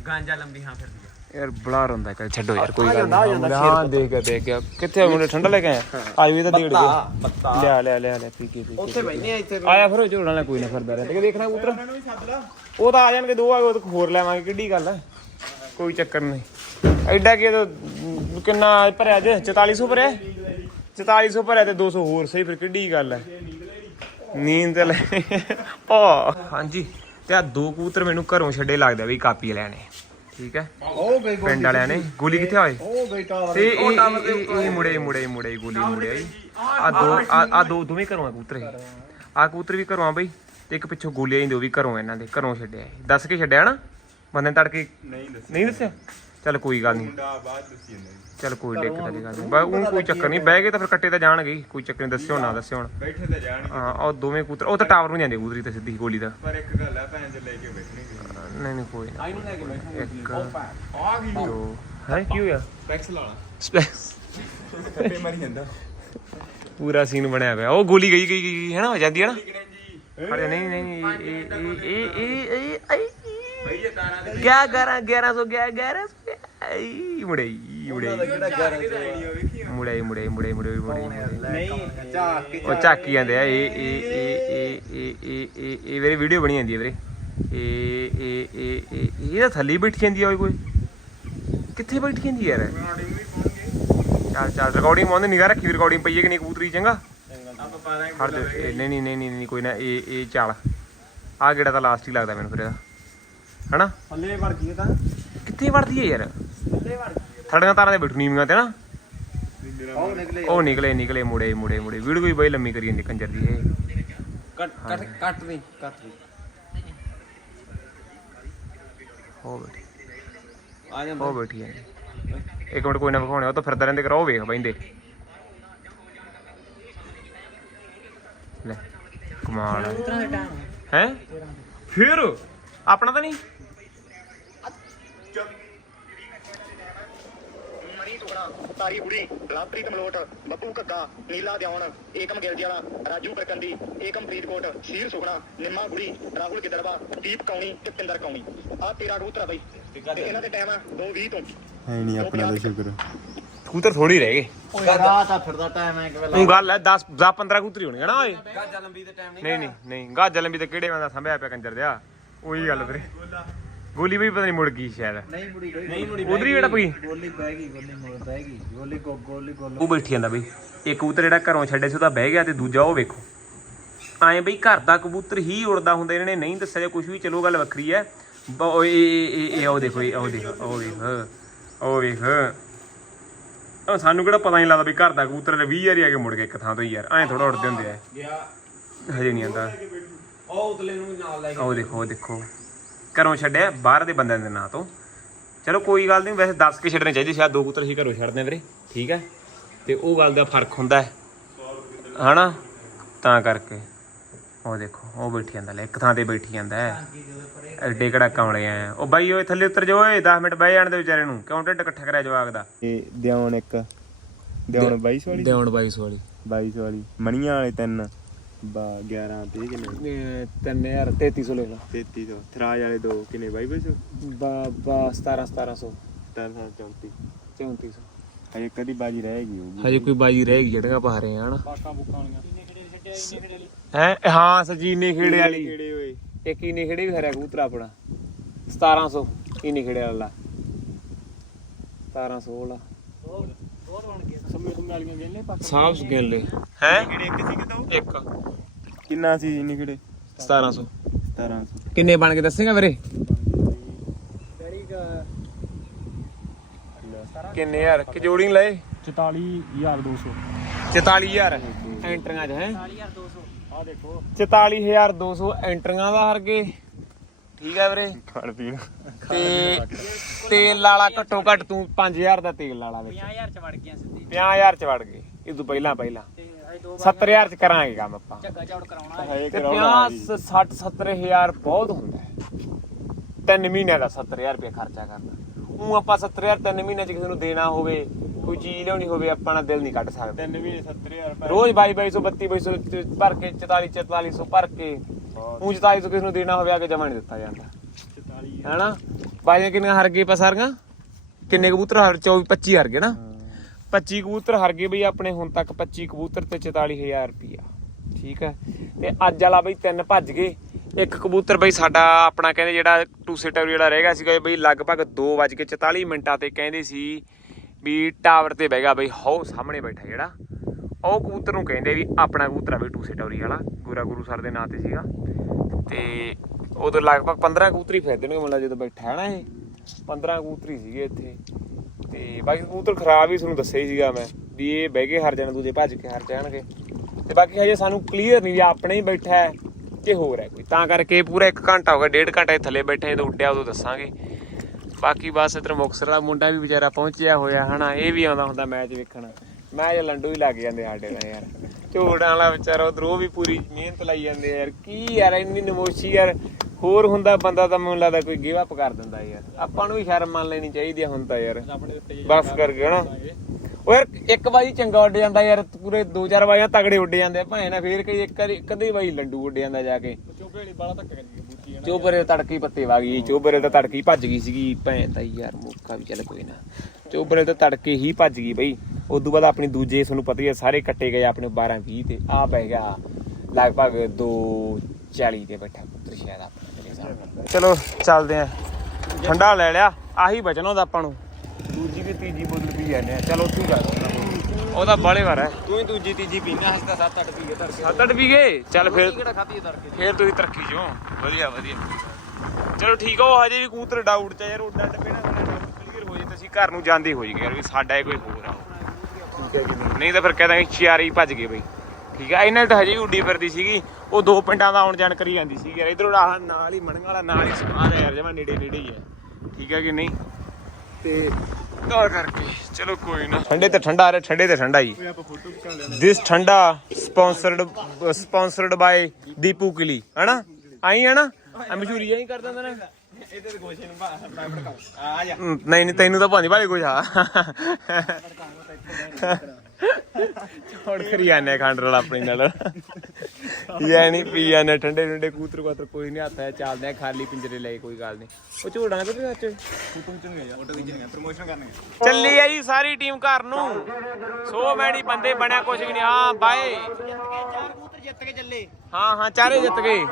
ਗਾਂਜਾ ਲੰਬੀ ਹਾਂ ਫਿਰਦੀ ਆ। ਯਾਰ ਬਲਾਰ ਹੁੰਦਾ ਚੱਲ ਛੱਡੋ ਯਾਰ ਕੋਈ ਗੱਲ ਨਹੀਂ। ਹਾਂ ਦੇਖ ਗਿਆ ਦੇਖ। ਗਿਆ ਕਿੱਥੇ ਮੁੰਡੇ? ਠੰਡਾ ਲੈ ਕੇ ਆਇਆ? ਆਈ ਵੀ ਤਾਂ ਦੇੜ ਗਿਆ ਲਿਆ ਲਿਆ ਲਿਆ ਲਿਆ ਪੀ ਕੇ ਪੀ ਕੇ ਉੱਥੇ ਬੈਠੇ ਆ ਇੱਥੇ ਆਇਆ ਫਿਰ ਝੋਲਣ ਵਾਲਾ ਕੋਈ ਨਾ ਫਿਰਦਾ ਰਹਿ ਤੇ ਦੇਖਣਾ ਉਤਰ ਉਹ ਤਾਂ ਆ ਜਾਣਗੇ ਦੋ ਆ ਗਏ ਉਹ ਤਾਂ ਹੋਰ ਲੈਵਾਂਗੇ ਕਿੱਡੀ ਗੱਲ ਹੈ? ਕੋਈ ਚੱਕਰ ਨਹੀਂ। ਐਡਾ ਕੀ ਤਾਂ ਕਿੰਨਾ ਭਰਿਆ ਅੱਜ 4400 ਭਰਿਆ? 4400 ਭਰਿਆ ਤੇ 200 ਹੋਰ ਸਹੀ ਫਿਰ ਕਿੱਡੀ ਗੱਲ ਹੈ। ਨੀਂਦ ਤੇ ਲੈ। ਓ। ਹਾਂਜੀ ਤੇ ਆ ਦੋ ਕਬੂਤਰ ਮੈਨੂੰ ਘਰੋਂ ਛੱਡੇ ਲੱਗਦਾ ਵੀ ਕਾਪੀ ਲੈਣੇ ਠੀਕ ਹੈ? ਉਹ ਗਈ ਪਿੰਡ ਵਾਲਿਆਂ ਨੇ। ਗੋਲੀ ਕਿੱਥੇ ਹੋਏ ਉਹ ਗਈ ਟਾਵਰ ਤੇ ਇਹ ਇਹ- ਮੁੜੇ ਮੁੜੇ ਮੁੜੇ ਗੋਲੀ ਮੁੜਿਆ ਜੀ ਆ ਦੋ ਆ ਦੋ ਦੋਵੇਂ ਘਰੋਂ ਆ ਕਬੂਤਰ ਇਹ। ਆ ਕਬੂਤਰ ਵੀ ਘਰੋਂ ਆ ਬਈ। ਤੇ ਇੱਕ ਪਿੱਛੋਂ ਗੋਲੀਆਂ ਹੀ ਦੋ ਵੀ ਘਰੋਂ ਇਹਨਾਂ ਦੇ ਘਰੋਂ ਛੱਡਿਆ। ਦੱਸ ਕੇ ਛੱਡਿਆ ਨਾ? ਬੰਦੇ ਤੜਕੇ ਨਹੀਂ ਦੱਸਿਆ। ਨਹੀਂ ਦੱਸਿਆ? ਚੱਲ ਕੋਈ ਗੱਲ ਨਹੀਂ। ਮੁੰਡਾ ਬਾਅਦ ਦੱਸੀ ਜਾਂਦਾ ਜੀ। ਚੱਲ ਕੋਈ ਦਿੱਕਤ ਵਾਲੀ ਗੱਲ ਨਹੀਂ। ਬਾ ਉਹ ਕੋਈ ਚੱਕਰ ਨਹੀਂ। ਬਹਿ ਗਏ ਤਾਂ ਫਿਰ ਕੱਟੇ ਤਾਂ ਜਾਣਗੇ ਹੀ, ਕੋਈ ਚੱਕਰ ਨਹੀਂ ਦੱਸਿਓ ਨਾ ਦੱਸਿਓ ਹੁਣ ਬੈਠੇ ਤਾਂ ਜਾਣ ਹਾਂ ਉਹ ਦੋਵੇਂ ਕਬੂਤਰ ਉਹ ਤਾਂ ਟਾਵਰ ਨੂੰ ਜਾਂਦੇ ਕਬੂਤਰੀ ਤੇ ਸਿੱਧੀ ਗੋਲੀ ਦਾ ਪਰ ਇੱਕ ਗੱਲ ਆ ਭੈਣ ਚ ਲੈ ਕੇ ਬੈਠਣਗੇ ਨਹੀਂ ਨਹੀਂ ਕੋਈ ਨਾ। ਇੱਕ ਆ ਗਈ ਦੋ। ਹੈ ਕੀ ਹੋਇਆ? ਪੈਕਸ ਲਾਣਾ ਸਪੈਸ ਕੱਪੇ ਮਾਰੀ ਜਾਂਦਾ। ਪੂਰਾ ਸੀਨ ਬਣਿਆ ਪਿਆ। ਉਹ ਗੋਲੀ ਗਈ ਗਈ ਗਈ ਹੈ ਨਾ ਹੋ ਜਾਂਦੀ ਹੈ ਨਾ? ਅਰੇ ਨਹੀਂ ਨਹੀਂ ਇਹ ਇਹ ਇਹ ਇਹ ਇਹ ਇਹ ਬਈ ਇਹ ਤਾਰਾਂ ਦੇ ਕਿਆ 11 1100 ਗਿਆ 1100 ਆਈ ਮੁੜੇ ਮੁੜੇ। ਮੁੜੇ ਮੁੜੇ ਮੁੜੇ ਮੁੜੇ ਮੁੜੇ ਨਹੀਂ ਝਾਕ ਕੇ ਉਹ ਝਾਕੀ ਜਾਂਦੇ ਆ ਇਹ ਇਹ ਇਹ ਇਹ ਇਹ ਇਹ ਇਹ ਇਹ ਵੀਰੇ ਵੀਡੀਓ ਬਣੀ ਜਾਂਦੀ ਹੈ ਵੀਰੇ। ਇਹ ਇਹ ਇਹ ਇਹ ਇਹ ਤਾਂ ਥੱਲੇ ਹੀ ਬੈਠੀ ਜਾਂਦੀ ਆ ਓਏ ਕੋਈ। ਕਿੱਥੇ ਬੈਠੀ ਜਾਂਦੀ ਯਾਰ? ਚੱਲ ਚੱਲ ਰਿਕਾਰਡਿੰਗ ਮੋਂਦੇ ਨਿਗਾ ਰੱਖੀ ਰਿਕਾਰਡਿੰਗ ਪਈ ਹੈ ਕਿ ਨਹੀਂ ਕਬੂਤਰੀ ਚੰਗਾ? ਆਪਾਂ ਪਾ ਦਾਂਗੇ ਹਟ ਜਾ ਇਹ ਨਹੀਂ ਨਹੀਂ ਨਹੀਂ ਨਹੀਂ ਨਹੀਂ, ਕੋਈ ਨਾ ਇਹ ਇਹ ਚੱਲ। ਆ ਗੇੜਾ ਤਾਂ ਲਾਸਟ ਹੀ ਲੱਗਦਾ ਮੈਨੂੰ ਫਿਰ ਇਹਦਾ। ਹਨਾ? ਥੱਲੇ ਵੜ ਗਈ ਤਾਂ। ਕਿੱਥੇ ਵੜਦੀ ਹੈ ਯਾਰ? ਥੜੀਆਂ ਤਾਰਾਂ ਦੇ ਬੈਠੂ ਨੀਵੀਆਂ ਤੇ ਨਾ। ਉਹ ਨਿਕਲੇ ਉਹ ਨਿਕਲੇ ਨਿਕਲੇ ਮੁੜੇ ਮੁੜੇ ਮੁੜੇ। ਵੀਡੀਓ ਵੀ ਬਈ ਲੰਮੀ ਕਰੀ ਜਾਂਦੀ ਕੰਜਰ ਦੀ ਇਹ। ਕੱਟ ਕੱਟ ਕੱਟ ਨਹੀਂ ਕੱਟ ਨਹੀਂ ਹੋ ਬੈਠੀ। ਆ ਜਾਂਦਾ ਉਹ ਬੈਠੀ ਹੈ ਇੱਕ ਮਿੰਟ ਕੋਈ ਨਾ ਵਿਖਾਉਣੇ ਉਹ ਤਾਂ ਫਿਰਦਾ ਰਹਿੰਦੇ ਕਰ ਉਹ ਵੇਖ ਬੈਂਦੇ ਲੈ ਕਮਾਲ ਹੈ? ਫਿਰ? ਆਪਣਾ ਤਾਂ ਨਹੀਂ? ਸੁਖਣਾ ਤਾਰੀ ਬੁੜੀ ਲਾਪ੍ਰੀਤ ਮਲੋਟ ਬੱਬੂ ਘੱਗਾ ਨੀਲਾ ਦਿਆਉਣ ਏਕਮ ਗਿਲਜੀ ਵਾਲਾ ਰਾਜੂ ਪ੍ਰਕੰਦੀ ਏਕਮ ਫਰੀਦਕੋਟ ਸ਼ੀਰ ਸੁਖਣਾ ਨਿੰਮਾ ਗੁੜੀ ਰਾਹੁਲ ਗਿੱਦੜਵਾ ਦੀਪ ਕੌਣੀ ਤੇ ਪਿੰਦਰ ਕੌਣੀ। ਆ ਤੇਰਾ ਕਬੂਤਰ ਬਈ। ਤੇ ਇਹਨਾਂ ਦੇ ਟਾਈਮ ਆ 2:20 ਤੋਂ। ਹੈ ਨਹੀਂ ਆਪਣਾ ਦਾ। ਸ਼ੁਕਰ। ਕਬੂਤਰ ਥੋੜੀ ਰਹਿ ਗਏ। ਓਏ ਰਾਤ ਆ ਫਿਰਦਾ ਟਾਈਮ ਹੈ ਕਿ ਵੇਲਾ ਉਹ ਗੱਲ ਹੈ 10 10 15 ਕਬੂਤਰੀ ਹੋਣੀ ਹੈ ਨਾ ਓਏ। ਗਾਜਾ ਲੰਬੀ ਤੇ ਟਾਈਮ ਨਹੀਂ ਨਹੀਂ ਨਹੀਂ ਗਾਜਾ ਲੰਬੀ ਤੇ ਕਿਹੜੇ ਬੰਦਾ ਸੰਭਿਆ ਪਿਆ ਕੰਜਰ ਦਿਆ ਉਹੀ ਗੱਲ ਵੀਰੇ ਗੋਲੀ ਵੀ ਪਤਾ ਨਹੀਂ ਮੁੜ ਗਈ ਸ਼ਾਇਦ। ਨਹੀਂ ਮੁੜੀ ਨਹੀਂ ਮੁੜੀ ਉਧਰ ਹੀ ਜਿਹੜਾ ਪਈ ਗੋਲੀ ਬਹਿ ਗਈ ਗੋਲੀ ਮੁੜ ਬਹਿ ਗਈ। ਗੋਲੀ ਗੋ ਗੋਲੀ ਗੋਲ ਉਹ ਬੈਠੀ ਜਾਂਦਾ ਬਈ। ਇੱਕ ਕਬੂਤਰ ਜਿਹੜਾ ਘਰੋਂ ਛੱਡੇ ਸੀ ਉਹ ਤਾਂ ਬਹਿ ਗਿਆ ਤੇ ਦੂਜਾ ਉਹ ਵੇਖੋ। ਐਂ ਬਈ ਘਰ ਦਾ ਕਬੂਤਰ ਹੀ ਉੜਦਾ ਹੁੰਦਾ ਇਹਨਾਂ ਨੇ ਨਹੀਂ ਦੱਸਿਆ ਕੁਝ ਵੀ ਚਲੋ ਗੱਲ ਵੱਖਰੀ ਹੈ ਬ- ਉਹ ਇਹ ਇਹ ਉਹ ਦੇਖੋ ਇਹ ਉਹ ਦੇਖੋ ਉਹ ਵੇਖ। ਉਹ ਵੇਖ। ਉਹ ਸਾਨੂੰ ਕਿਹੜਾ ਪਤਾ ਨਹੀਂ ਲੱਗਦਾ ਵੀ ਘਰ ਦਾ ਕਬੂਤਰ ਨੇ 20 ਵਾਰੀ ਆ ਕੇ ਮੁੜ ਗਿਆ ਇੱਕ ਥਾਂ ਤੋਂ ਹੀ ਯਾਰ। ਐਂ ਥੋੜਾ ਉੜਦੇ ਹੁੰਦੇ ਆ। ਗਿਆ। ਹਜੇ ਨਹੀਂ ਆਂਦਾ ਉਹ ਉਤਲੇ ਨੂੰ ਨਾਲ ਲੈ ਉਹ ਦੇਖੋ ਉਹ ਦੇਖੋ। ਘਰੋਂ ਛੱਡਿਆ ਬਾਹਰ ਦੇ ਬੰਦਿਆਂ ਦੇ ਨਾਂ ਤੋਂ। ਚਲੋ ਕੋਈ ਗੱਲ ਨਹੀਂ ਵੈਸੇ ਦੱਸ ਕੇ ਛੱਡਣੇ ਚਾਹੀਦੇ ਸ਼ਾਇਦ ਦੋ ਕਬੂਤਰ ਹੀ ਘਰੋਂ ਛੱਡਦੇ ਆ ਵੀਰੇ ਠੀਕ ਹੈ? ਤੇ ਉਹ ਗੱਲ ਦਾ ਫ਼ਰਕ ਹੁੰਦਾ ਹੈ। ਹਨਾ? ਤਾਂ ਕਰਕੇ। ਉਹ ਦੇਖੋ ਉਹ ਬੈਠੀ ਜਾਂਦਾ ਲੈ ਇੱਕ ਥਾਂ ਤੇ ਬੈਠੀ ਜਾਂਦਾ ਹੈ। ਐਡੇ ਕਿਹੜਾ ਕਮਲੇ ਆ। ਉਹ ਬਾਈ ਓਏ ਥੱਲੇ ਉਤਰ ਜਾ ਓਏ 10 ਮਿੰਟ ਬਹਿ ਜਾਣ ਦੇ ਵਿਚਾਰੇ ਨੂੰ। ਕਿਉਂ ਢਿੱਡ ਇਕੱਠਾ ਕਰਿਆ ਜਵਾਕ ਦਾ? ਇਹ ਦਿਉਣ ਇੱਕ। ਦਿਉਣ 22 ਵਾਲੀ ਦੇਵਣ 22 ਵਾਲੀ 22 ਵਾਲੀ ਮਣੀਆਂ ਵਾਲੇ ਤਿੰਨ। ਬਾ 11 ਤੇ ਕਿੰਨੇ? 3000 3300 ਲੈ ਲਾ 3300 ਥਰਾਜ ਵਾਲੇ ਦੋ ਕਿੰਨੇ 2200 ਬਾ ਬਾ 17 1700 334 3400 ਹਜੇ ਕਦੀ ਬਾਜੀ ਰਹੇਗੀ ਹੋਊਗੀ। ਹਜੇ ਕੋਈ ਬਾਜੀ ਰਹਿ ਗਈ ਜਿਹੜੀਆਂ ਪਾ ਰਹੇ ਆ ਹਨਾ? ਹੈ? ਹਾਂ ਸਜੀਨੇ ਖੇੜੇ ਵਾਲੀ। ਕਿਹੜੇ ਹੋਏ ਇਹ ਕੀਨੇ ਖੇੜੇ ਵੀ ਹਰਿਆ ਕਬੂਤਰ ਆਪਣਾ। 1700 ਕੀਨੇ ਖੇੜੇ ਵਾਲਾ। 1700 ਵਾਲਾ। ਸਾਫ਼ ਗਿਣ ਲੈ ਹੈ ਕਿਹੜੇ ਇੱਕ ਸੀ ਕਿਤੋਂ ਇੱਕ। ਕਿੰਨਾ ਸੀ ਇੰਨੀ ਕਿਹੜੇ? 1700 1700 ਕਿੰਨੇ ਬਣ ਕੇ ਦੱਸੇਗਾ ਵੀਰੇ? ਕਿੰਨੇ ਯਾਰ ਕਿ ਜੋੜੀ ਲਏ 44200 44000 ਐਂਟਰੀਆਂ 'ਚ ਹੈ। 44200 ਆ ਦੇਖੋ। 44200 ਐਂਟਰੀਆਂ ਦਾ ਹਰਗੇ। ਠੀਕ ਹੈ ਵੀਰੇ? ਖਾਣ ਪੀਣ। ਤੇ ਤੇਲ ਵਾਲਾ ਘੱਟੋ ਘੱਟ ਤੂੰ 5000 ਦਾ ਤੇਲ ਵਾਲਾ ਵਿੱਚ। 50000 ਚ ਵੜ ਗਿਆ ਸਿੱਧੀ। 50000 ਚ ਵੜ ਗਏ। ਇਹ ਤੋਂ ਪਹਿਲਾਂ ਪਹਿਲਾਂ। ਤੇ ਹਜੇ ਦੋ 70000 ਚ ਕਰਾਂਗੇ ਕੰਮ ਆਪਾਂ। ਝੱਗਾ ਚੌੜ ਕਰਾਉਣਾ ਹੈ ਤੇ 50 60 70000 ਬਹੁਤ ਹੁੰਦਾ ਹੈ। ਤਿੰਨ ਮਹੀਨਿਆਂ ਦਾ 70000 ਰੁਪਏ ਖਰਚਾ ਕਰਨਾ। ਉਹ ਆਪਾਂ 70000 ਤਿੰਨ ਮਹੀਨਿਆਂ ਚ ਕਿਸੇ ਨੂੰ ਦੇਣਾ ਹੋਵੇ ਕੋਈ ਚੀਜ਼ ਲਿਆਉਣੀ ਹੋਵੇ ਆਪਾਂ ਨਾਲ ਦਿਲ ਨਹੀਂ ਕੱਢ ਸਕਦੇ। ਤਿੰਨ ਵੀ 70000 ਰੋਜ਼ 22 2200 32 2200 ਭਰ ਕੇ 44 4400 ਭਰ ਕੇ। ਉਹ 4400 ਕਿਸੇ ਨੂੰ ਦੇਣਾ ਹੋਵੇ ਆ ਕੇ ਜਮਾ ਨਹੀਂ ਦਿੱਤਾ ਜਾਂਦਾ। 44 ਹੈਨਾ? ਬਾਜੀਆਂ ਕਿੰਨੀਆਂ ਹਰ ਗਏ ਪਾ ਸਾਰੀਆਂ ਕਿੰਨੇ ਕਬੂਤਰ ਹਰ 24 25 ਹਰ ਗਏ ਨਾ? 25 ਕਬੂਤਰ ਹਰ ਗਏ ਬਈ ਆਪਣੇ ਹੁਣ ਤੱਕ 25 ਕਬੂਤਰ ਤੇ 44000 ਰੁਪਿਆ ਠੀਕ ਹੈ? ਤੇ ਅੱਜ ਵਾਲਾ ਬਈ ਤਿੰਨ ਭੱਜ ਗਏ। ਇੱਕ ਕਬੂਤਰ ਬਈ ਸਾਡਾ ਆਪਣਾ ਕਹਿੰਦੇ ਜਿਹੜਾ ਟੂ ਸੀਟਰ ਜਿਹੜਾ ਰਹਿ ਗਿਆ ਸੀਗਾ ਬਈ ਲਗਭਗ 2:44 ਮਿੰਟਾਂ ਤੇ ਕਹਿੰਦੇ ਸੀ ਵੀ ਟਾਵਰ ਤੇ ਬਹਿ ਗਿਆ ਬਈ ਹੋ ਸਾਹਮਣੇ ਬੈਠਾ ਜਿਹੜਾ। ਉਹ ਕਬੂਤਰ ਨੂੰ ਕਹਿੰਦੇ ਵੀ ਆਪਣਾ ਕਬੂਤਰ ਆ ਬਈ ਟੂ ਸੀਟੌਰੀ ਵਾਲਾ, ਗੋਰਾ ਗੁਰੂ ਸਰ ਦੇ ਨਾਂ ਤੇ ਸੀਗਾ। ਤੇ ਉਦੋਂ ਲਗਭਗ 15 ਕਬੂਤਰੀ ਫਿਰਦੇ ਨੇ ਮੁੰਡਾ ਜਦੋਂ ਬੈਠਾ ਹੈ ਨਾ ਇਹ 15 ਕਬੂਤਰੀ ਸੀਗੇ ਇੱਥੇ। ਤੇ ਬਾਕੀ ਕਬੂਤਰ ਖਰਾਬ ਹੀ ਤੁਹਾਨੂੰ ਦੱਸਿਆ ਹੀ ਸੀਗਾ ਮੈਂ, ਵੀ ਇਹ ਬਹਿ ਕੇ ਹਰ ਜਾਣ, ਦੂਜੇ ਭੱਜ ਕੇ ਹਰ ਜਾਣਗੇ। ਤੇ ਬਾਕੀ ਹਜੇ ਸਾਨੂੰ ਕਲੀਅਰ ਨਹੀਂ ਵੀ ਆਪਣੇ ਹੀ ਬੈਠਾ ਹੈ ਕਿ ਹੋਰ ਹੈ ਕੋਈ। ਤਾਂ ਕਰਕੇ ਪੂਰਾ 1 ਘੰਟਾ ਹੋ ਗਿਆ, ਡੇਢ ਘੰਟੇ ਥੱਲੇ ਬੈਠੇ ਜਦੋਂ ਉੱਡਿਆ ਉਦੋਂ ਦੱਸਾਂਗੇ। ਬਾਕੀ ਬਸ ਇਧਰ ਮੁਕਸਰ ਵਾਲਾ ਮੁੰਡਾ ਵੀ ਵਿਚਾਰਾ ਪਹੁੰਚਿਆ ਹੋਇਆ, ਹਨਾ, ਇਹ ਵੀ ਆਉਂਦਾ ਹੁੰਦਾ ਮੈਚ ਵੇਖਣ। ਮੈਚ ਲੰਡੂ ਹੀ ਲੱਗ ਜਾਂਦੇ ਸਾਡੇ ਨਾਲ ਯਾਰ। ਝੋੜਾਂ ਵਾਲਾ ਵਿਚਾਰਾ ਉਧਰ ਉਹ ਵੀ ਪੂਰੀ ਮਿਹਨਤ ਲਾਈ ਜਾਂਦੇ ਯਾਰ। ਕੀ ਯਾਰ ਇੰਨੀ ਨਮੋਸ਼ੀ ਯਾਰ। ਹੋਰ ਹੁੰਦਾ ਬੰਦਾ ਤਾਂ ਮੈਨੂੰ ਲੱਗਦਾ ਕੋਈ ਗਿਵ ਅਪ ਕਰ ਦਿੰਦਾ ਯਾਰ। ਆਪਾਂ ਨੂੰ ਵੀ ਸ਼ਰਮ ਮੰਨ ਲੈਣੀ ਚਾਹੀਦੀ ਆ ਹੁਣ ਤਾਂ ਯਾਰ। ਬਸ ਕਰਕੇ ਹਨਾ। ਉਹ ਯਾਰ ਇੱਕ ਵਾਰੀ ਚੰਗਾ ਉੱਡ ਜਾਂਦਾ ਯਾਰ ਪੂਰੇ ਦੋ ਚਾਰ ਵਾਰੀਆਂ ਤਗੜੇ ਉੱਡ ਜਾਂਦੇ ਆ। ਭਾਵੇਂ ਨਾ ਫੇਰ ਕਈ ਇੱਕ ਵਾਰੀ ਕਦੇ ਵਾਰੀ ਲੰਡੂ ਉੱਡ ਜਾਂਦਾ ਜਾ ਕੇ। ਚੋਬਰੇ ਤੜਕੀ ਪੱਤੇ ਵਾ ਗਈ ਚੋਬਰੇ ਤਾਂ ਤੜਕੀ ਭੱਜ ਗਈ ਸੀਗੀ। ਭੈਣ ਤਾਂ ਯਾਰ ਮੌਕਾ ਵੀ ਚੱਲ ਕੋਈ ਨਾ। ਚੋਬਰੇ ਤਾਂ ਤੜਕੇ ਹੀ ਭੱਜ ਗਈ ਬਈ। ਉਦੋਂ ਬਾਅਦ ਆਪਣੀ ਦੂਜੇ ਤੁਹਾਨੂੰ ਪਤਾ ਹੀ ਹੈ ਸਾਰੇ ਕੱਟੇ ਗਏ ਆਪਣੇ 12 20 ਤੇ ਆ ਪੈ ਗਿਆ। ਲਗਭਗ 240 ਤੇ ਬੈਠਾ ਪੁੱਤਰ ਸ਼ਾਇਦ ਆਪਣਾ ਚਲੋ ਚੱਲਦੇ ਆ ਠੰਡਾ ਲੈ ਲਿਆ ਆਹੀ ਬਚਣਾ ਉਹਦਾ ਆਪਾਂ ਨੂੰ। ਦੂਜੀ ਤੇ ਤੀਜੀ ਬੋਤਲ ਪੀ ਜਾਂਦੇ ਆ ਚਲੋ ਉੱਥੇ ਕਰ ਉਹਦਾ ਬਾਲੇ ਵਾਰ ਹੈ। ਤੂੰ ਹੀ ਦੂਜੀ ਤੀਜੀ ਪੀਣਾ ਹਸਤਾ 7-8 ਪੀ ਕੇ ਧਰ ਕੇ ਸੱਤ ਅੱਠ ਵੀ ਗਏ? ਚੱਲ ਫਿਰ ਕਿਹੜਾ ਖਾਧੀ ਫੇਰ ਤੁਸੀਂ ਤਰੱਕੀ ਚੋਂ ਵਧੀਆ ਵਧੀਆ। ਚਲੋ ਠੀਕ ਆ ਉਹ ਹਜੇ ਵੀ ਕਬੂਤਰ ਡਾਊਟ ਚ ਆ ਯਾਰ ਉੱਡਾ ਡੱਬੇ ਨਾ ਕਲੀਅਰ ਹੋ ਜੇ ਤਾਂ ਅਸੀਂ ਘਰ ਨੂੰ ਜਾਂਦੇ ਹੋ ਜਾਈਏ ਯਾਰ ਵੀ ਸਾਡਾ ਇਹ ਕੋਈ ਹੋਰ ਆ। ਠੀਕ ਹੈ ਨਹੀਂ। ਤਾਂ ਫਿਰ ਕਹਿ ਦਾਂਗੇ ਚਾਰੀ ਭੱਜ ਗਏ ਬਈ। ਠੀਕ ਆ ਇਹਨਾਂ ਤਾਂ ਹਜੇ ਉੱਡੀ ਫਿਰਦੀ ਸੀਗੀ। ਉਹ ਦੋ ਪਿੰਡਾਂ ਦਾ ਆਉਣ ਜਾਣ ਕਰੀ ਜਾਂਦੀ ਸੀ ਯਾਰ। ਇਧਰੋਂ ਆਹ ਨਾਲ ਹੀ ਮਣਗਾ ਵਾਲਾ ਨਾਲ ਹੀ ਸਮਾਨ ਹੈ ਯਾਰ ਜਮਾ ਨੇੜੇ ਨੇੜੇ ਹੀ ਹੈ। ਠੀਕ ਹੈ ਕਿ ਨਹੀਂ? ਤੇ ਤਾਂ ਕਰਕੇ ਚਲੋ ਕੋਈ ਨਾ। ਠੰਡੇ ਤੇ ਠੰਡਾ ਆ ਰਿਹਾ ਠੰਡੇ ਤੇ ਠੰਡਾ ਹੀ। ਦਿਸ ਠੰਡਾ sponsored sponsored by Deepu Killi. ਹਨਾ? ਆਈ ਹਨਾ ਮਸ਼ਹੂਰੀ ਆਈ ਕਰਦਾ ਹੁੰਦਾ ਨਾ। ਇਹਦੇ ਤੇ ਗੋਸ਼ੇ ਨੂੰ ਭੜਕਾ ਆ ਜਾ ਨਹੀਂ ਨਹੀਂ, ਤੈਨੂੰ ਤਾਂ ਭਾਂਦੀ ਵਾਲੇ ਕੁਝ ਆ। ਛੋੜ ਕਰੀ ਆਨੇ ਖੰਡ ਰਲ ਆਪਣੀ ਨਾਲ। ਯਾ ਨਹੀਂ ਪੀ ਠੰਡੇ ਠੰਡੇ ਕੂਤਰ ਕਾਤਰ ਕੋਈ ਨਹੀਂ, ਹੱਥ ਹੈ ਚੱਲਦੇ ਆ, ਖਾਲੀ ਪਿੰਜਰੇ ਲੈ ਕੋਈ ਗੱਲ ਨਹੀਂ। ਉਹ ਝੋੜਾਂ ਕਿਤੇ ਸੱਚ। ਫੋਟੋ ਖਿਚਣਗੇ ਯਾਰ ਫੋਟੋ ਖਿਚਣਗੇ ਪ੍ਰਮੋਸ਼ਨ ਕਰਨਗੇ ਚੱਲੀ ਆ ਜੀ ਸਾਰੀ ਟੀਮ ਘਰ ਨੂੰ। ਸੋ ਮੈਣੀ ਬੰਦੇ ਬਣਿਆ ਕੁਛ ਵੀ ਨਹੀਂ। ਹਾਂ, ਬਾਏ। ਚਾਰ ਜਿੱਤ ਕੇ ਚੱਲੇ ਹਾਂ ਹਾਂ, ਚਾਰੇ ਜਿੱਤ ਗਏ।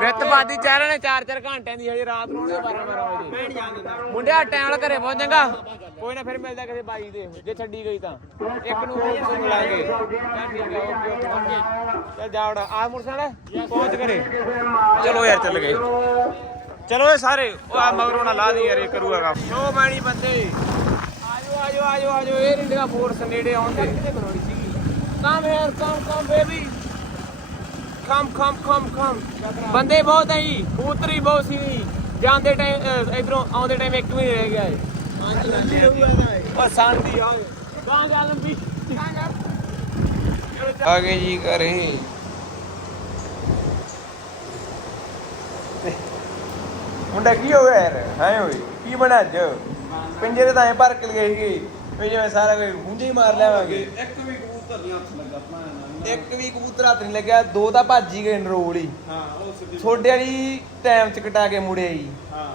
ਵਿੱਤ ਬਾਦੀ ਚਾਰਾਂ ਨੇ 4-4 ਘੰਟਿਆਂ ਦੀ ਹਜੇ ਰਾਤ ਨੂੰ ਉਹਨੇ 12-12 ਵਜੇ। ਮੈਂ ਜਾਣ ਦਿੰਦਾ ਮੁੰਡਿਆ ਟਾਈਮ ਨਾਲ ਘਰੇ ਪਹੁੰਚ ਜਾਗਾ ਕੋਈ ਨਾ ਫਿਰ ਮਿਲਦਾ ਕਿਸੇ ਬਾਈ ਦੇ। ਜੇ ਛੱਡੀ ਗਈ ਤਾਂ। ਇੱਕ ਨੂੰ ਹੋਰ ਕਿਸੇ ਚੱਲ ਠੀਕ ਹੈ ਓਕੇ ਓਕੇ ਚੱਲ ਜਾ ਆ ਪਹੁੰਚ ਚਲੋ ਯਾਰ ਚੱਲ ਗਏ। ਚਲੋ ਇਹ ਸਾਰੇ ਉਹ ਆ ਮਗਰੋਂ ਨਾ ਲਾ ਦੀ ਯਾਰ ਇਹ ਕਰੂਗਾ ਕੰਮ। ਸ਼ੋ ਮੈਣੀ ਬੰਦੇ। ਆਜੋ ਆਜੋ ਆਜੋ ਆਜੋ ਇਹ ਰਿੰਡਗਾ ਫੋਰਸ ਨੇੜੇ ਆਉਂਦੇ ਕਮ ਯਾਰ ਕਮ ਕਮ ਬੇਬੀ ਕਮ ਕਮ ਕਮ ਕਮ ਬੰਦੇ ਬਹੁਤ ਹੈ ਜੀ ਕਬੂਤਰੀ ਬਹੁਤ ਸੀ। ਜਾਂਦੇ ਟਾਈਮ ਇਧਰੋਂ ਆਉਂਦੇ ਟਾਈਮ ਇੱਕ ਵੀ ਰਹਿ ਗਿਆ ਹੈ ਉਹ ਸ਼ਾਂਤੀ ਆ। ਗਾਂ ਜਾ ਲੰਬੀ। ਆਗੇ ਜੀ ਕਰੇ ਮੁੰਡਾ ਕੀ ਹੋ ਗਿਆ ਯਾਰ? ਹੈ ਓਏ ਕੀ ਬਣਾ ਅੱਜ? ਪਿੰਜਰੇ ਤਾਂ ਐ ਭਰ ਕੇ ਗਏ ਸੀਗੇ ਵੀ ਜਿਵੇਂ ਸਾਰਾ ਕੋਈ ਹੁੰਝੇ ਹੀ ਮਾਰ ਲਿਆਵਾਂਗੇ। ਇੱਕ ਵੀ ਕਬੂਤਰ ਨਹੀਂ ਹੱਥ ਲੱਗਾ ਆਪਣਾ ਇੱਕ ਵੀ ਕਬੂਤਰ ਹੱਥ ਨਹੀਂ ਲੱਗਿਆ ਦੋ ਤਾਂ ਭੱਜ ਹੀ ਗਏ ਨਰੋਲ ਹੀ। ਹਾਂ ਉਹ ਸਿੱਧੀ ਛੋਡੇ ਵਾਲੀ ਟਾਈਮ ਚ ਕਟਾ ਕੇ ਮੁੜੇ ਜੀ। ਹਾਂ।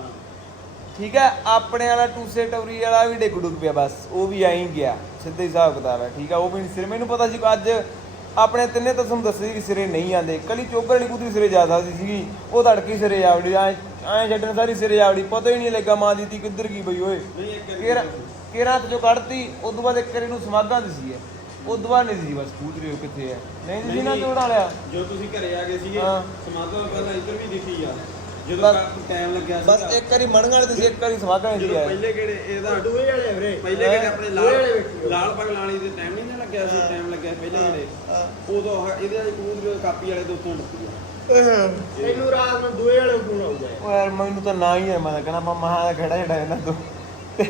ਠੀਕ ਹੈ ਆਪਣੇ ਵਾਲਾ ਟੂਸੇ ਟੌਰੀ ਵਾਲਾ ਵੀ ਡਿੱਗ ਡੁੱਗ ਪਿਆ ਬਸ ਉਹ ਵੀ ਐਂ ਹੀ ਗਿਆ ਸਿੱਧਾ ਹਿਸਾਬ ਕਿਤਾਬ ਹੈ ਠੀਕ ਹੈ ਉਹ ਵੀ ਨਹੀਂ ਸਿਰੇ। ਮੈਨੂੰ ਪਤਾ ਸੀ ਅੱਜ ਆਪਣੇ ਤਿੰਨੇ ਤਾਂ ਤੁਹਾਨੂੰ ਦੱਸਿਆ ਸੀ ਕਿ ਸਿਰੇ ਨਹੀਂ ਆਂਦੇ ਕੱਲੀ ਚੋਬਰ ਵਾਲੀ ਕੁੱਤੀ ਸਿਰੇ ਜ਼ਿਆਦਾ ਸੀ ਸੀਗੀ ਉਹ ਧੜਕੀ ਸਿਰੇ ਜਾਵੜੀ ਐ ਐਂ ਛੱਡਣ ਸਾਰੀ ਸਿਰੇ ਜਾਵੜੀ ਪਤਾ ਹੀ ਨਹੀਂ ਲੱਗਾ ਮਾਂ ਦੀ ਤੀ ਕਿੱਧਰ ਗਈ ਬਈ ਓਏ। ਕੇਰਾ ਕੇਰਾ ਹੱਥ ਚੋਂ ਕੱਢਤੀ ਉਦੋਂ ਬਾਅਦ ਇੱਕ ਵਾਰੀ ਨੂੰ ਸਮਾਗਾਂ ਦੀ ਸੀ ਇਹ। ਉਹ ਦੁਆ ਨਹੀਂ ਸੀ ਬਸ ਕਬੂਤਰੀ ਉਹ ਕਿੱਥੇ ਹੈ ਨਹੀਂ ਸੀ ਨਾ ਜੋੜ ਵਾਲਿਆ ਜੋ ਤੁਸੀਂ ਘਰੇ ਆ ਗਏ ਸੀਗੇ। ਸਮਾਧੋ ਪਹਿਲਾਂ ਇੱਧਰ ਵੀ ਦਿਖੀ ਆ। ਜਦੋਂ ਬਸ- ਟਾਈਮ ਲੱਗਿਆ ਸੀ ਬਸ ਇੱਕ ਵਾਰੀ ਮਣਨ ਵਾਲੇ ਤੁਸੀਂ ਇੱਕ ਵਾਰੀ ਸਵਾਗਣ ਸੀ ਜਦੋਂ ਆਏ। ਪਹਿਲੇ ਕਿਹੜੇ ਇਹਦਾ ਦੂਏ ਵਾਲੇ ਵੀਰੇ। ਪਹਿਲੇ ਕਿਹੜੇ ਆਪਣੇ ਲਾਲ ਲਾਲ ਪਗਲਾਣੀ ਦੇ ਟਾਈਮ ਨਹੀਂ ਨਾ ਲੱਗਿਆ ਸੀ ਟਾਈਮ ਲੱਗਿਆ ਸੀ ਪਹਿਲੇ ਕਿਹੜੇ। ਉਦੋਂ ਆਹ ਇਹਦੇ ਵਾਲੀ ਕਬੂਤਰ ਕਾਪੀ ਵਾਲੇ ਤੋਂ ਉੱਤੋਂ ਡੱਪੀ ਆ। ਤੈਨੂੰ ਰਾਤ ਨੂੰ ਦੂਏ ਵਾਲੇ ਫੋਨ ਆਊਗਾ ਉਹ ਯਾਰ ਮੈਨੂੰ ਤਾਂ ਨਾ ਹੀ ਹੈ ਮੈਂ ਤਾਂ ਕਹਿੰਦਾ ਮੈਂ ਮਹਾ ਦਾ ਖੜਾ ਜਿਹੜਾ ਇਹਨਾਂ ਤੋਂ। ਤੇ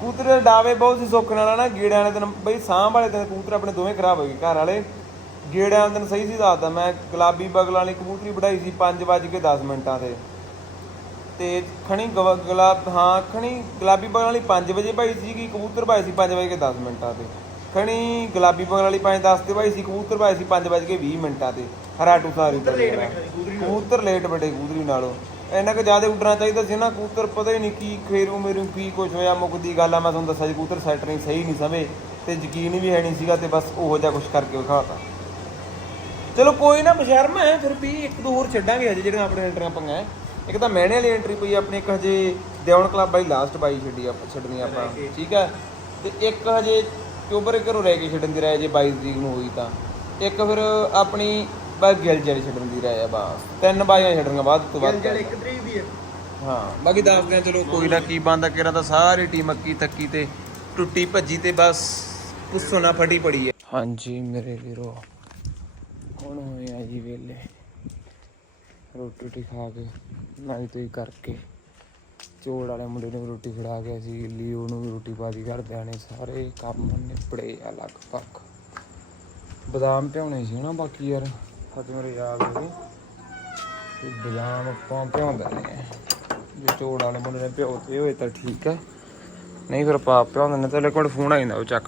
ਕਬੂਤਰ ਦੇ ਡਾਵੇ ਬਹੁਤ ਸੀ ਸੁੱਖ ਨਾਲ ਨਾ ਗੇੜਿਆਂ ਵਾਲੇ ਦਿਨ ਬਈ ਸਾਂਭ ਵਾਲੇ ਦਿਨ ਕਬੂਤਰ ਆਪਣੇ ਦੋਵੇਂ ਖਰਾਬ ਹੋ ਗਏ ਘਰ ਵਾਲੇ। ਗੇੜਿਆਂ ਵਾਲੇ ਦਿਨ ਸਹੀ ਸੀ ਦੱਸਦਾ ਮੈਂ ਗੁਲਾਬੀ ਬਗਲਾਂ ਵਾਲੀ ਕਬੂਤਰੀ ਵਢਾਈ ਸੀ 5:10 ਮਿੰਟਾਂ ਤੇ। ਤੇ ਖਣੀ ਗੁਲਾਬ ਹਾਂ ਖਣੀ ਗੁਲਾਬੀ ਬਗਲ ਵਾਲੀ 5 ਵਜੇ ਭਾਈ ਸੀ ਕਿ ਕਬੂਤਰ ਭਾਈ ਸੀ 5:10 ਮਿੰਟਾਂ ਤੇ। ਖਣੀ ਗੁਲਾਬੀ ਬਗਲ ਵਾਲੀ 5:10 ਤੇ ਭਾਈ ਸੀ ਕਬੂਤਰ ਭਾਈ ਸੀ 5:20 ਮਿੰਟਾਂ ਤੇ। ਹਰਾ ਟੂਸਾਰੀ ਕਬੂਤਰ ਲੇਟ ਬੜੇ ਕਬੂਤਰੀ ਨਾਲੋਂ। ਇੰਨਾ ਕਿ ਜ਼ਿਆਦਾ ਉੱਡਣਾ ਚਾਹੀਦਾ ਸੀ ਨਾ ਕਬੂਤਰ ਪਤਾ ਹੀ ਨਹੀਂ ਕੀ ਖੇਰੂ ਮੇਰੂ ਕੀ ਕੁਝ ਹੋਇਆ ਮੁੱਕਦੀ ਗੱਲ ਆ ਮੈਂ ਤੁਹਾਨੂੰ ਦੱਸਿਆ ਜੀ ਕਬੂਤਰ ਸੈਟ ਨਹੀਂ ਸਹੀ ਨਹੀਂ ਸਮੇ ਤੇ ਯਕੀਨ ਵੀ ਹੈ ਨਹੀਂ ਸੀਗਾ ਤੇ ਬਸ ਉਹੋ ਜਿਹਾ ਕੁਝ ਕਰਕੇ ਵਿਖਾਤਾ। ਚਲੋ ਕੋਈ ਨਾ ਬਸ਼ਰਮ ਹੈ ਫਿਰ ਵੀ ਇੱਕ ਦੋ ਹੋਰ ਛੱਡਾਂਗੇ ਹਜੇ ਜਿਹੜੀਆਂ ਆਪਣੇ ਐਂਟਰੀਆਂ ਪੰਗਾ ਹੈ। ਇੱਕ ਤਾਂ ਮਹਿਣੇ ਵਾਲੀ ਐਂਟਰੀ ਪਈ ਆਪਣੀ ਇੱਕ ਹਜੇ ਦਿਉਣ ਕਲੱਬ ਬਾਈ ਲਾਸਟ ਬਾਈ ਛੱਡੀ ਆਪਾਂ ਛੱਡਣੀ ਆਪਾਂ ਠੀਕ ਹੈ ਤੇ ਇੱਕ ਹਜੇ ਚੋਬਰ ਘਰੋਂ ਰਹਿ ਕੇ ਛੱਡਣ ਦੀ ਰਹਿ ਜੇ 22 ਤਰੀਕ ਨੂੰ ਹੋਈ ਤਾਂ। ਇੱਕ ਫਿਰ ਆਪਣੀ ਬਸ ਗਿਲ ਜਿਹੜੀ ਛੱਡਣ ਦੀ ਰਹਿ ਆ ਬਸ। ਤਿੰਨ ਬਾਈਆਂ ਛੱਡਣੀਆਂ ਬਾਅਦ ਤੋਂ ਬਾਅਦ ਜਿਹੜੇ ਇੱਕ ਤਰੀਕ ਦੀ ਹੈ ਹਾਂ ਬਾਕੀ ਦੱਸਦੇ ਆ ਚਲੋ ਕੋਈ ਨਾ ਕੀ ਬੰਦਾ ਕਿਰਾਂ ਤਾਂ ਸਾਰੀ ਟੀਮ ਅੱਕੀ ਥੱਕੀ ਤੇ ਟੁੱਟੀ ਭੱਜੀ ਤੇ ਬਸ ਪੁੱਸੋ ਨਾ ਫਟੀ ਪੜੀ ਹੈ ਹਾਂਜੀ ਮੇਰੇ ਵੀਰੋ। ਹੁਣ ਹੋਏ ਆ ਜੀ ਵੇਲੇ। ਰੋਟੀ ਰੋਟੀ ਖਾ ਕੇ ਨਾਈ ਤੋਈ ਕਰਕੇ। ਚੋੜ ਵਾਲੇ ਮੁੰਡੇ ਨੂੰ ਵੀ ਰੋਟੀ ਖੜਾ ਕੇ ਅਸੀਂ ਲੀਓ ਨੂੰ ਵੀ ਰੋਟੀ ਪਾ ਦੀ ਘਰਦਿਆਂ ਨੇ ਸਾਰੇ ਕੰਮ ਨਿਪੜੇ ਆ ਲਗਭਗ। ਬਦਾਮ ਭਿਉਣੇ ਸੀ ਨਾ ਬਾਕੀ ਯਾਰ, ਸੱਚ ਮੇਰੇ ਯਾਦ ਹੋ ਗਏ ਤੇ ਬਦਾਮ ਆਪਾਂ ਭਿਉਂਦੇ ਨੇ। ਜੇ ਚੋੜ ਵਾਲੇ ਮੁੰਡੇ ਨੇ ਭਿਓਤੇ ਹੋਏ ਤਾਂ ਠੀਕ ਹੈ ਨਹੀਂ ਫਿਰ ਆਪਾਂ ਭਿਉਂਦੇ ਨੇ ਤਾਂ ਇੱਕ ਫੋਨ ਆ ਜਾਂਦਾ ਉਹ ਚੱਕ।